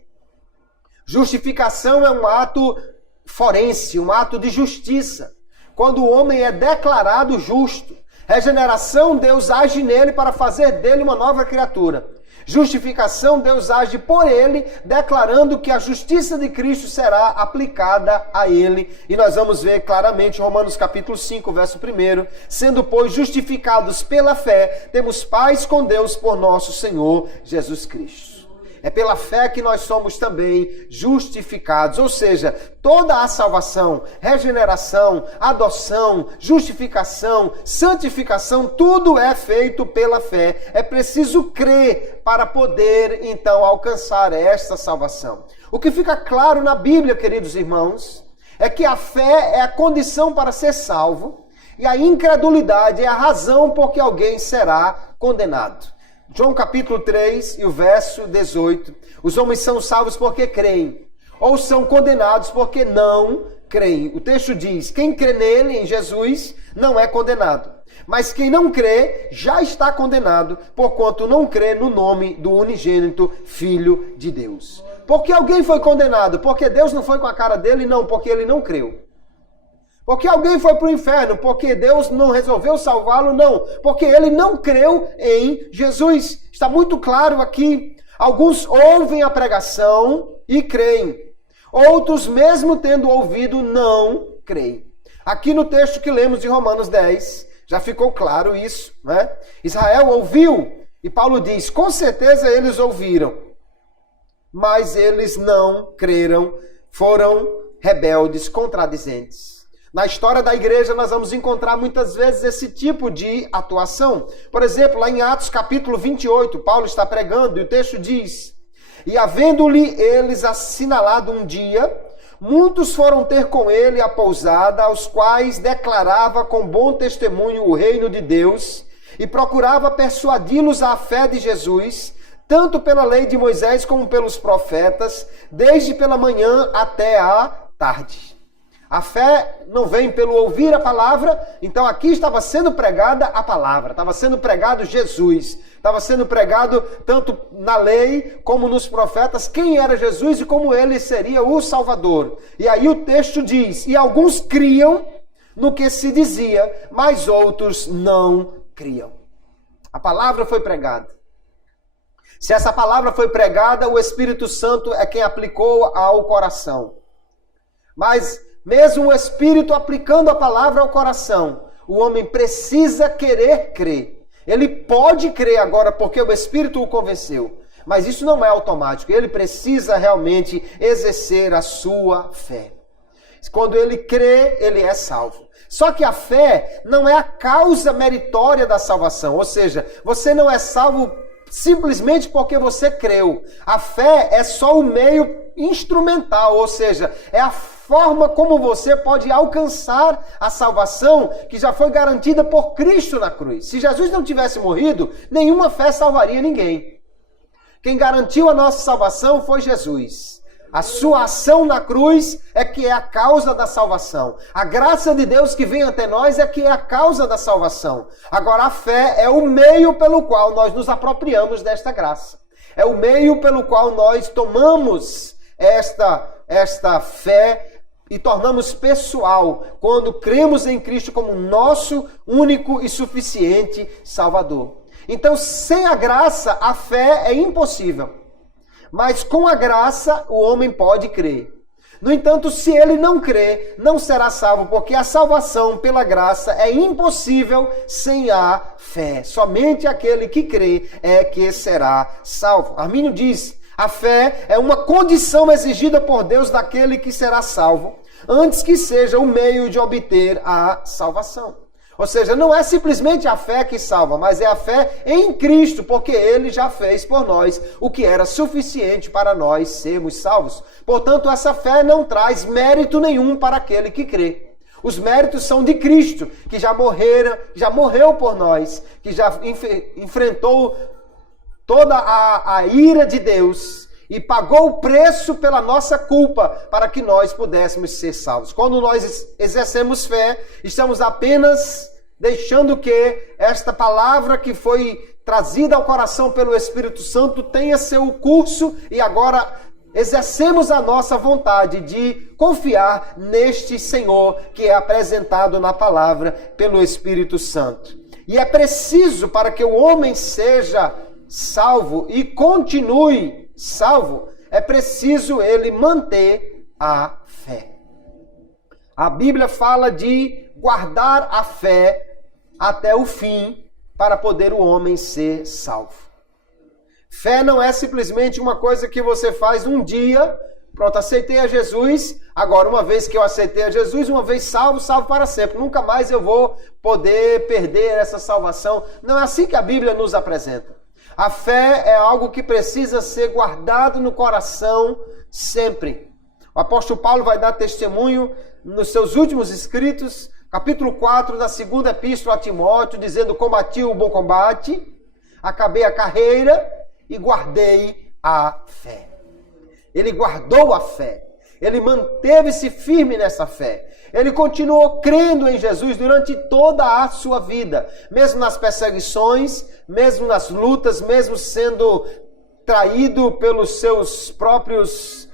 Justificação é um ato forense, um ato de justiça. Quando o homem é declarado justo. Regeneração, Deus age nele para fazer dele uma nova criatura. Justificação, Deus age por ele, declarando que a justiça de Cristo será aplicada a ele. E nós vamos ver claramente Romanos capítulo 5, verso 1. Sendo, pois, justificados pela fé, temos paz com Deus por nosso Senhor Jesus Cristo. É pela fé que nós somos também justificados. Ou seja, toda a salvação, regeneração, adoção, justificação, santificação, tudo é feito pela fé. É preciso crer para poder, então, alcançar esta salvação. O que fica claro na Bíblia, queridos irmãos, é que a fé é a condição para ser salvo e a incredulidade é a razão por que alguém será condenado. João capítulo 3 e o verso 18. Os homens são salvos porque creem, ou são condenados porque não creem. O texto diz: quem crê nele, em Jesus, não é condenado. Mas quem não crê já está condenado, porquanto não crê no nome do unigênito Filho de Deus. Por que alguém foi condenado? Porque Deus não foi com a cara dele? Não, porque ele não creu. Porque alguém foi para o inferno, porque Deus não resolveu salvá-lo, não. Porque ele não creu em Jesus. Está muito claro aqui. Alguns ouvem a pregação e creem. Outros, mesmo tendo ouvido, não creem. Aqui no texto que lemos de Romanos 10, já ficou claro isso, né? Israel ouviu, e Paulo diz, com certeza eles ouviram, mas eles não creram, foram rebeldes, contradizentes. Na história da igreja nós vamos encontrar muitas vezes esse tipo de atuação. Por exemplo, lá em Atos capítulo 28, Paulo está pregando e o texto diz, e havendo-lhe eles assinalado um dia, muitos foram ter com ele a pousada, aos quais declarava com bom testemunho o reino de Deus e procurava persuadi-los à fé de Jesus, tanto pela lei de Moisés como pelos profetas, desde pela manhã até a tarde. A fé não vem pelo ouvir a palavra, então aqui estava sendo pregada a palavra, estava sendo pregado Jesus, estava sendo pregado tanto na lei como nos profetas quem era Jesus e como ele seria o Salvador. E aí o texto diz, e alguns criam no que se dizia, mas outros não criam. A palavra foi pregada. Se essa palavra foi pregada, o Espírito Santo é quem aplicou ao coração. Mas mesmo o Espírito aplicando a palavra ao coração, o homem precisa querer crer. Ele pode crer agora porque o Espírito o convenceu. Mas isso não é automático. Ele precisa realmente exercer a sua fé. Quando ele crê, ele é salvo. Só que a fé não é a causa meritória da salvação. Ou seja, você não é salvo simplesmente porque você creu. A fé é só o meio instrumental, ou seja, é a forma como você pode alcançar a salvação que já foi garantida por Cristo na cruz. Se Jesus não tivesse morrido, nenhuma fé salvaria ninguém. Quem garantiu a nossa salvação foi Jesus. A sua ação na cruz é que é a causa da salvação. A graça de Deus que vem até nós é que é a causa da salvação. Agora, a fé é o meio pelo qual nós nos apropriamos desta graça. É o meio pelo qual nós tomamos esta fé e tornamos pessoal quando cremos em Cristo como nosso único e suficiente Salvador. Então, sem a graça, a fé é impossível. Mas com a graça, o homem pode crer. No entanto, se ele não crer, não será salvo, porque a salvação pela graça é impossível sem a fé. Somente aquele que crê é que será salvo. Armínio diz, a fé é uma condição exigida por Deus daquele que será salvo, antes que seja o meio de obter a salvação. Ou seja, não é simplesmente a fé que salva, mas é a fé em Cristo, porque Ele já fez por nós o que era suficiente para nós sermos salvos. Portanto, essa fé não traz mérito nenhum para aquele que crê. Os méritos são de Cristo, que já morreu por nós, que já enfrentou toda a ira de Deus e pagou o preço pela nossa culpa para que nós pudéssemos ser salvos. Quando nós exercemos fé, estamos apenas deixando que esta palavra que foi trazida ao coração pelo Espírito Santo tenha seu curso e agora exercemos a nossa vontade de confiar neste Senhor que é apresentado na palavra pelo Espírito Santo. E é preciso para que o homem seja salvo e continue salvo, é preciso ele manter a fé. A Bíblia fala de guardar a fé até o fim para poder o homem ser salvo. Fé não é simplesmente uma coisa que você faz um dia, pronto, aceitei a Jesus, agora uma vez que eu aceitei a Jesus, uma vez salvo, salvo para sempre. Nunca mais eu vou poder perder essa salvação. Não é assim que a Bíblia nos apresenta. A fé é algo que precisa ser guardado no coração sempre. O apóstolo Paulo vai dar testemunho nos seus últimos escritos, capítulo 4 da segunda epístola a Timóteo, dizendo, combati o bom combate, acabei a carreira e guardei a fé. Ele guardou a fé. Ele manteve-se firme nessa fé. Ele continuou crendo em Jesus durante toda a sua vida, mesmo nas perseguições, mesmo nas lutas, mesmo sendo traído pelos seus próprios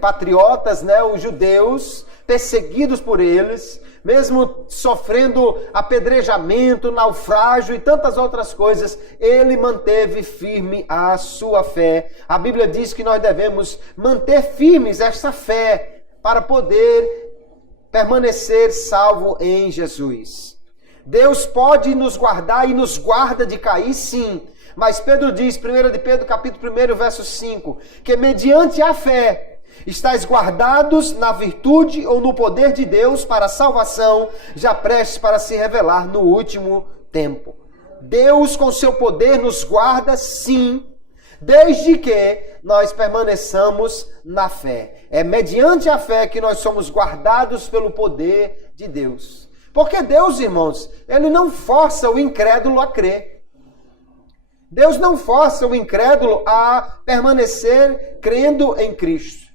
patriotas, né, os judeus, perseguidos por eles, mesmo sofrendo apedrejamento, naufrágio e tantas outras coisas, ele manteve firme a sua fé. A Bíblia diz que nós devemos manter firmes essa fé para poder permanecer salvo em Jesus. Deus pode nos guardar e nos guarda de cair, sim. Mas Pedro diz, 1 de Pedro, capítulo 1, verso 5, que mediante a fé estáis guardados na virtude ou no poder de Deus para a salvação, já prestes para se revelar no último tempo. Deus, com seu poder, nos guarda, sim, desde que nós permaneçamos na fé. É mediante a fé que nós somos guardados pelo poder de Deus. Porque Deus, irmãos, Ele não força o incrédulo a crer. Deus não força o incrédulo a permanecer crendo em Cristo.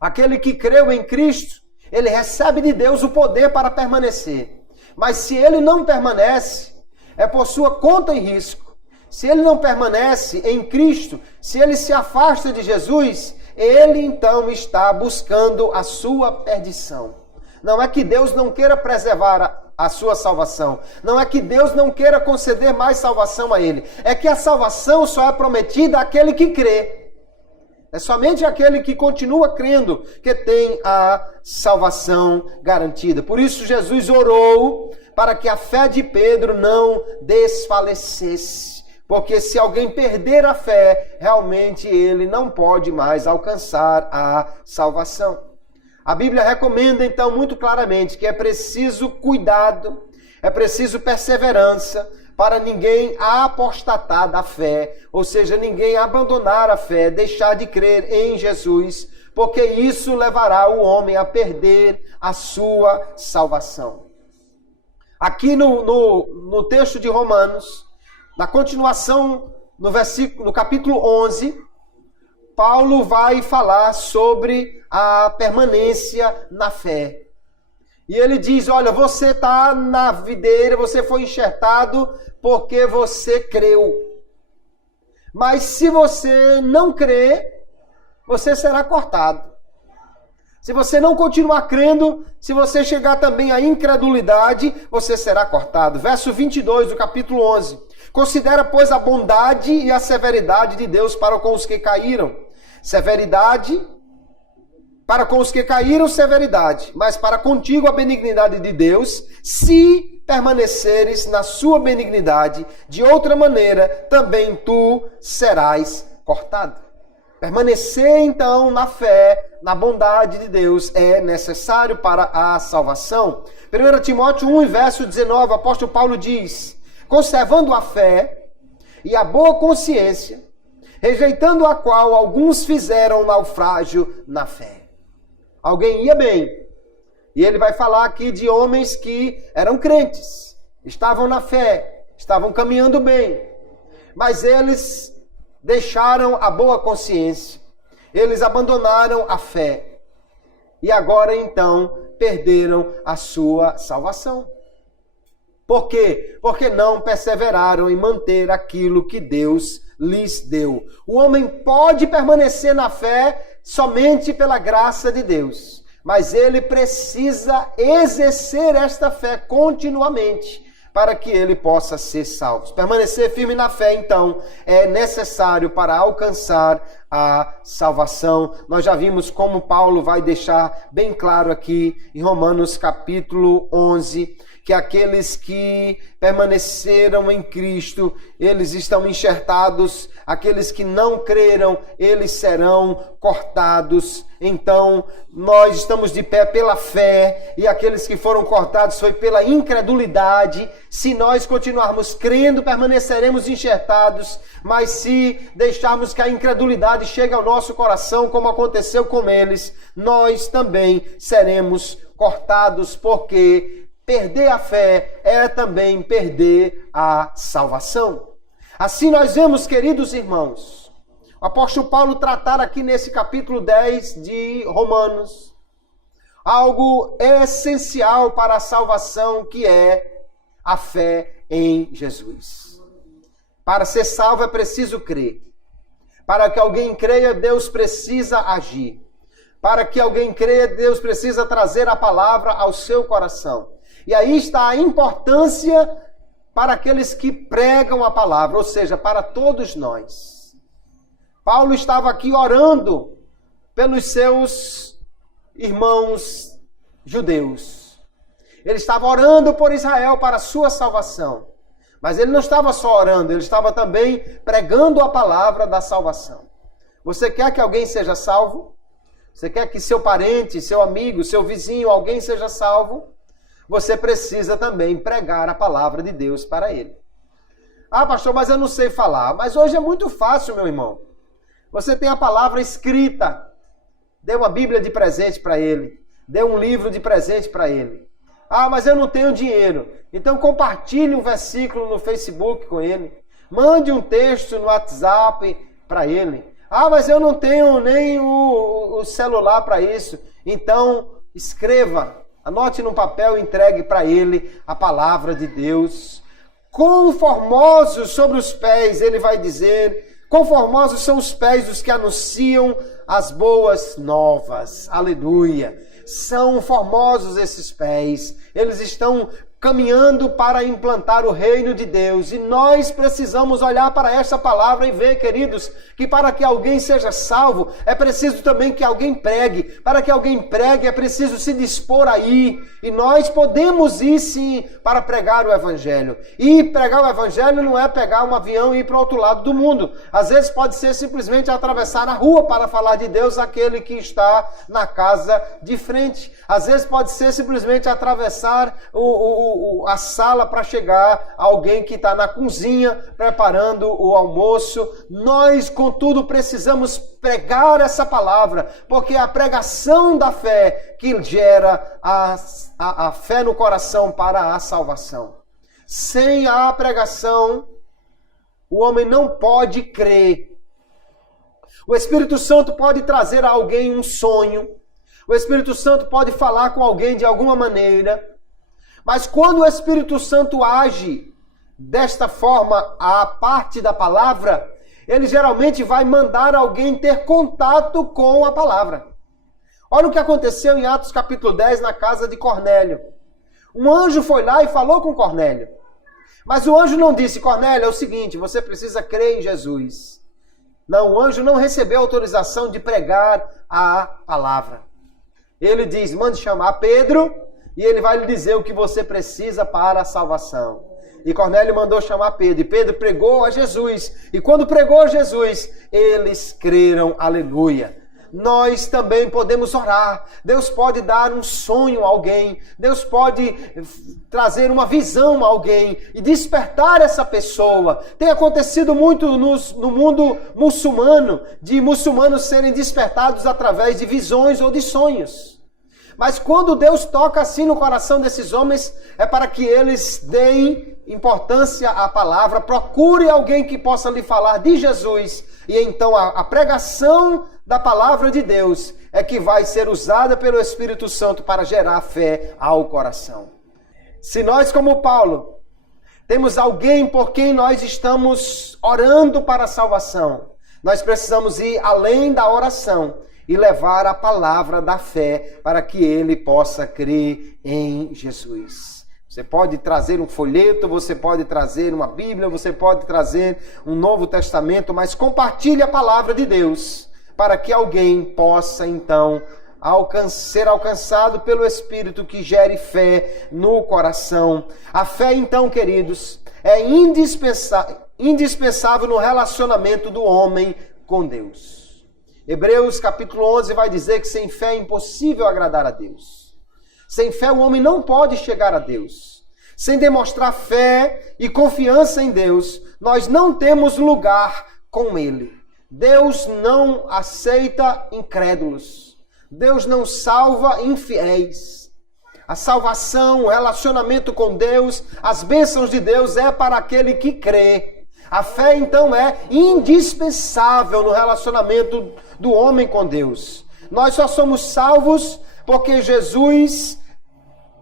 Aquele que creu em Cristo, ele recebe de Deus o poder para permanecer. Mas se ele não permanece, é por sua conta e risco. Se ele não permanece em Cristo, se ele se afasta de Jesus, ele então está buscando a sua perdição. Não é que Deus não queira preservar a sua salvação. Não é que Deus não queira conceder mais salvação a ele. É que a salvação só é prometida àquele que crê. É somente aquele que continua crendo que tem a salvação garantida. Por isso Jesus orou para que a fé de Pedro não desfalecesse. Porque se alguém perder a fé, realmente ele não pode mais alcançar a salvação. A Bíblia recomenda então muito claramente que é preciso cuidado, é preciso perseverança, para ninguém apostatar da fé, ou seja, ninguém abandonar a fé, deixar de crer em Jesus, porque isso levará o homem a perder a sua salvação. Aqui no texto de Romanos, na continuação, no capítulo 11, Paulo vai falar sobre a permanência na fé. E ele diz, olha, você está na videira, você foi enxertado porque você creu. Mas se você não crer, você será cortado. Se você não continuar crendo, se você chegar também à incredulidade, você será cortado. Verso 22 do capítulo 11. Considera, pois, a bondade e a severidade de Deus para com os que caíram. Severidade, para com os que caíram, severidade. Mas para contigo a benignidade de Deus, se permaneceres na sua benignidade, de outra maneira também tu serás cortado. Permanecer então na fé, na bondade de Deus é necessário para a salvação. 1 Timóteo 1, verso 19, o apóstolo Paulo diz, conservando a fé e a boa consciência, rejeitando a qual alguns fizeram naufrágio na fé. Alguém ia bem. E ele vai falar aqui de homens que eram crentes, estavam na fé, estavam caminhando bem. Mas eles deixaram a boa consciência. Eles abandonaram a fé. E agora então perderam a sua salvação. Por quê? Porque não perseveraram em manter aquilo que Deus lhes deu. O homem pode permanecer na fé somente pela graça de Deus, mas ele precisa exercer esta fé continuamente para que ele possa ser salvo. Permanecer firme na fé, então, é necessário para alcançar a salvação. Nós já vimos como Paulo vai deixar bem claro aqui em Romanos capítulo 11, que aqueles que permaneceram em Cristo, eles estão enxertados, aqueles que não creram, eles serão cortados. Então, nós estamos de pé pela fé, e aqueles que foram cortados foi pela incredulidade. Se nós continuarmos crendo, permaneceremos enxertados, mas se deixarmos que a incredulidade chegue ao nosso coração, como aconteceu com eles, nós também seremos cortados, porque perder a fé é também perder a salvação. Assim nós vemos, queridos irmãos, o apóstolo Paulo tratar aqui nesse capítulo 10 de Romanos, algo essencial para a salvação, que é a fé em Jesus. Para ser salvo é preciso crer. Para que alguém creia, Deus precisa agir. Para que alguém creia, Deus precisa trazer a palavra ao seu coração. E aí está a importância para aqueles que pregam a palavra, ou seja, para todos nós. Paulo estava aqui orando pelos seus irmãos judeus. Ele estava orando por Israel para a sua salvação. Mas ele não estava só orando, ele estava também pregando a palavra da salvação. Você quer que alguém seja salvo? Você quer que seu parente, seu amigo, seu vizinho, alguém seja salvo? Você precisa também pregar a palavra de Deus para ele. Ah, pastor, mas eu não sei falar. Mas hoje é muito fácil, meu irmão. Você tem a palavra escrita. Dê uma Bíblia de presente para ele. Dê um livro de presente para ele. Ah, mas eu não tenho dinheiro. Então compartilhe um versículo no Facebook com ele. Mande um texto no WhatsApp para ele. Ah, mas eu não tenho nem o celular para isso. Então escreva, anote num papel e entregue para ele a palavra de Deus. Quão formosos sobre os pés, ele vai dizer, quão formosos são os pés dos que anunciam as boas novas. Aleluia. São formosos esses pés. Eles estão caminhando para implantar o reino de Deus. E nós precisamos olhar para esta palavra e ver, queridos, que para que alguém seja salvo, é preciso também que alguém pregue. Para que alguém pregue, é preciso se dispor a ir. E nós podemos ir, sim, para pregar o Evangelho. E pregar o Evangelho não é pegar um avião e ir para o outro lado do mundo. Às vezes pode ser simplesmente atravessar a rua para falar de Deus àquele que está na casa de frente. Às vezes pode ser simplesmente atravessar a sala para chegar a alguém que está na cozinha preparando o almoço. Nós, contudo, precisamos pregar essa palavra, porque é a pregação da fé que gera a fé no coração para a salvação. Sem a pregação, o homem não pode crer. O Espírito Santo pode trazer a alguém um sonho. O Espírito Santo pode falar com alguém de alguma maneira. Mas quando o Espírito Santo age desta forma, a parte da palavra, ele geralmente vai mandar alguém ter contato com a palavra. Olha o que aconteceu em Atos capítulo 10 na casa de Cornélio. Um anjo foi lá e falou com Cornélio. Mas o anjo não disse, Cornélio, é o seguinte, você precisa crer em Jesus. Não, o anjo não recebeu autorização de pregar a palavra. Ele diz, mande chamar Pedro e ele vai lhe dizer o que você precisa para a salvação. E Cornélio mandou chamar Pedro. E Pedro pregou a Jesus. E quando pregou a Jesus, eles creram. Aleluia. Nós também podemos orar. Deus pode dar um sonho a alguém. Deus pode trazer uma visão a alguém e despertar essa pessoa. Tem acontecido muito no mundo muçulmano, de muçulmanos serem despertados através de visões ou de sonhos. Mas quando Deus toca assim no coração desses homens, é para que eles deem importância à palavra, procure alguém que possa lhe falar de Jesus. E então a pregação da palavra de Deus é que vai ser usada pelo Espírito Santo para gerar fé ao coração. Se nós, como Paulo, temos alguém por quem nós estamos orando para a salvação, nós precisamos ir além da oração e levar a palavra da fé para que ele possa crer em Jesus. Você pode trazer um folheto, você pode trazer uma Bíblia, você pode trazer um Novo Testamento, mas compartilhe a palavra de Deus para que alguém possa então ser alcançado pelo Espírito que gere fé no coração. A fé então, queridos, é indispensável no relacionamento do homem com Deus. Hebreus capítulo 11 vai dizer que sem fé é impossível agradar a Deus. Sem fé o homem não pode chegar a Deus. Sem demonstrar fé e confiança em Deus, nós não temos lugar com Ele. Deus não aceita incrédulos. Deus não salva infiéis. A salvação, o relacionamento com Deus, as bênçãos de Deus é para aquele que crê. A fé, então, é indispensável no relacionamento do homem com Deus. Nós só somos salvos porque Jesus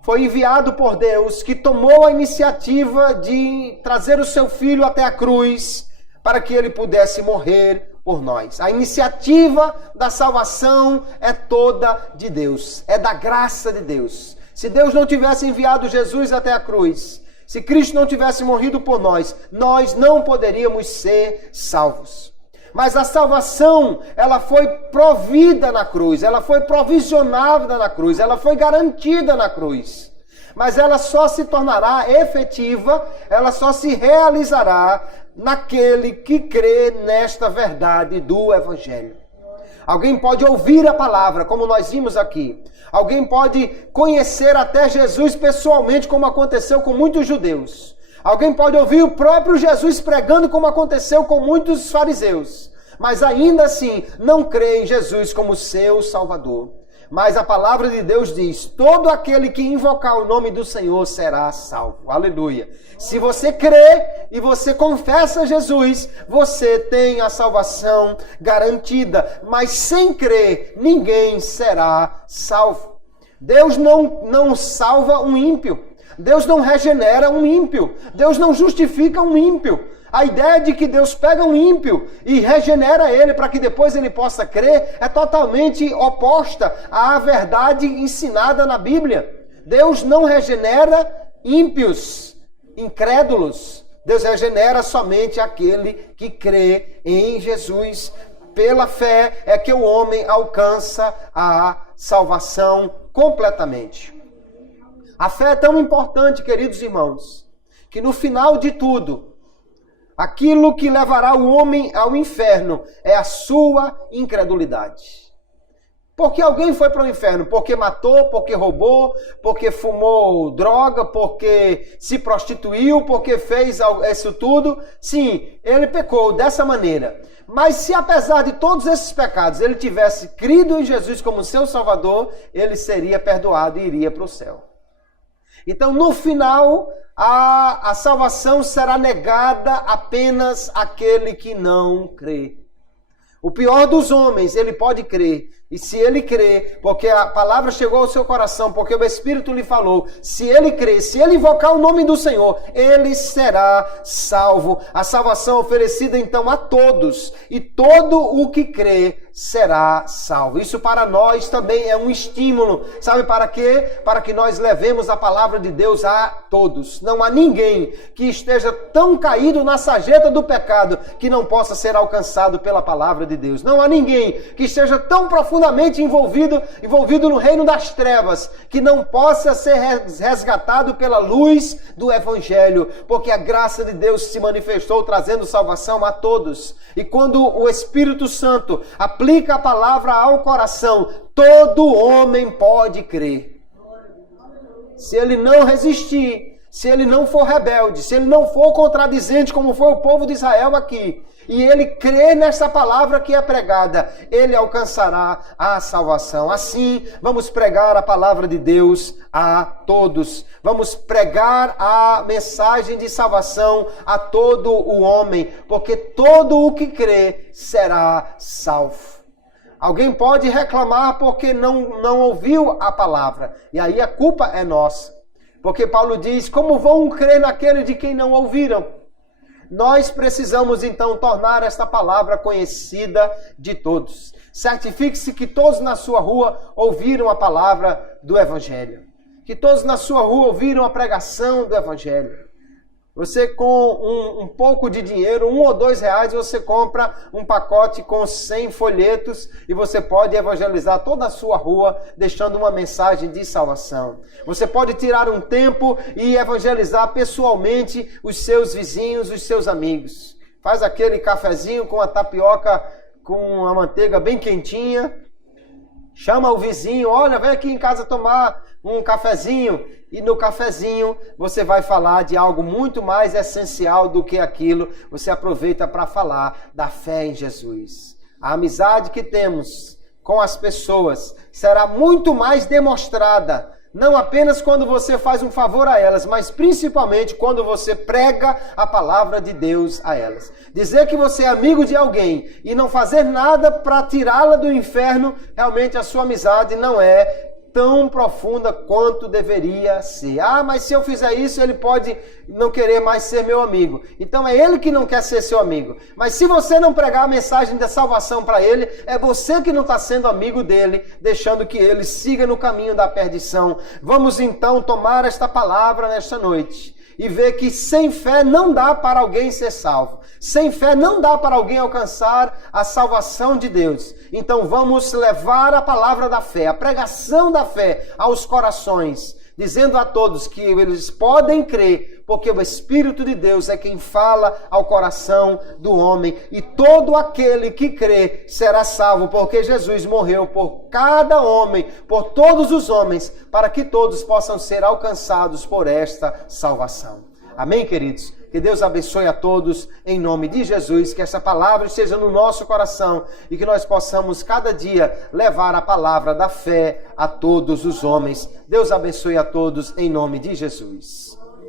foi enviado por Deus, que tomou a iniciativa de trazer o seu filho até a cruz, para que ele pudesse morrer por nós. A iniciativa da salvação é toda de Deus, é da graça de Deus. Se Deus não tivesse enviado Jesus até a cruz, se Cristo não tivesse morrido por nós, nós não poderíamos ser salvos. Mas a salvação, ela foi provida na cruz, ela foi provisionada na cruz, ela foi garantida na cruz. Mas ela só se tornará efetiva, ela só se realizará naquele que crê nesta verdade do Evangelho. Alguém pode ouvir a palavra, como nós vimos aqui. Alguém pode conhecer até Jesus pessoalmente, como aconteceu com muitos judeus. Alguém pode ouvir o próprio Jesus pregando, como aconteceu com muitos fariseus. Mas ainda assim, não crê em Jesus como seu Salvador. Mas a palavra de Deus diz, todo aquele que invocar o nome do Senhor será salvo. Aleluia. Se você crê e você confessa Jesus, você tem a salvação garantida. Mas sem crer, ninguém será salvo. Deus não salva um ímpio. Deus não regenera um ímpio. Deus não justifica um ímpio. A ideia de que Deus pega um ímpio e regenera ele para que depois ele possa crer é totalmente oposta à verdade ensinada na Bíblia. Deus não regenera ímpios, incrédulos. Deus regenera somente aquele que crê em Jesus. Pela fé é que o homem alcança a salvação completamente. A fé é tão importante, queridos irmãos, que no final de tudo, aquilo que levará o homem ao inferno é a sua incredulidade. Porque alguém foi para o inferno? Porque matou, porque roubou, porque fumou droga, porque se prostituiu, porque fez isso tudo? Sim, ele pecou dessa maneira. Mas se apesar de todos esses pecados ele tivesse crido em Jesus como seu Salvador, ele seria perdoado e iria para o céu. Então, no final, a salvação será negada apenas àquele que não crê. O pior dos homens, ele pode crer. E se ele crê, porque a palavra chegou ao seu coração, porque o Espírito lhe falou, se ele crer, se ele invocar o nome do Senhor, ele será salvo. A salvação oferecida então a todos, e todo o que crê será salvo. Isso para nós também é um estímulo. Sabe para quê? Para que nós levemos a palavra de Deus a todos. Não há ninguém que esteja tão caído na sarjeta do pecado que não possa ser alcançado pela palavra de Deus. Não há ninguém que esteja tão profundamente envolvido no reino das trevas que não possa ser resgatado pela luz do Evangelho, porque a graça de Deus se manifestou trazendo salvação a todos. E quando o Espírito Santo aplica a palavra ao coração, todo homem pode crer. Se ele não resistir, se ele não for rebelde, se ele não for contradizente como foi o povo de Israel aqui, e ele crê nessa palavra que é pregada, ele alcançará a salvação. Assim, vamos pregar a palavra de Deus a todos. Vamos pregar a mensagem de salvação a todo o homem, porque todo o que crê será salvo. Alguém pode reclamar porque não ouviu a palavra, e aí a culpa é nossa. Porque Paulo diz, como vão crer naquele de quem não ouviram? Nós precisamos então tornar esta palavra conhecida de todos. Certifique-se que todos na sua rua ouviram a palavra do Evangelho. Que todos na sua rua ouviram a pregação do Evangelho. Você com um pouco de dinheiro, R$1 ou R$2, você compra um pacote com 100 folhetos e você pode evangelizar toda a sua rua, deixando uma mensagem de salvação. Você pode tirar um tempo e evangelizar pessoalmente os seus vizinhos, os seus amigos. Faz aquele cafezinho com a tapioca, com a manteiga bem quentinha. Chama o vizinho, olha, vem aqui em casa tomar um cafezinho. E no cafezinho você vai falar de algo muito mais essencial do que aquilo. Você aproveita para falar da fé em Jesus. A amizade que temos com as pessoas será muito mais demonstrada, não apenas quando você faz um favor a elas, mas principalmente quando você prega a palavra de Deus a elas. Dizer que você é amigo de alguém e não fazer nada para tirá-la do inferno, realmente a sua amizade não é tão profunda quanto deveria ser. Ah, mas se eu fizer isso, ele pode não querer mais ser meu amigo. Então é ele que não quer ser seu amigo. Mas se você não pregar a mensagem da salvação para ele, é você que não está sendo amigo dele, deixando que ele siga no caminho da perdição. Vamos então tomar esta palavra nesta noite e ver que sem fé não dá para alguém ser salvo. Sem fé não dá para alguém alcançar a salvação de Deus. Então vamos levar a palavra da fé, a pregação da fé aos corações, dizendo a todos que eles podem crer, porque o Espírito de Deus é quem fala ao coração do homem. E todo aquele que crê será salvo, porque Jesus morreu por cada homem, por todos os homens, para que todos possam ser alcançados por esta salvação. Amém, queridos? Que Deus abençoe a todos, em nome de Jesus, que essa palavra esteja no nosso coração e que nós possamos cada dia levar a palavra da fé a todos os homens. Deus abençoe a todos, em nome de Jesus.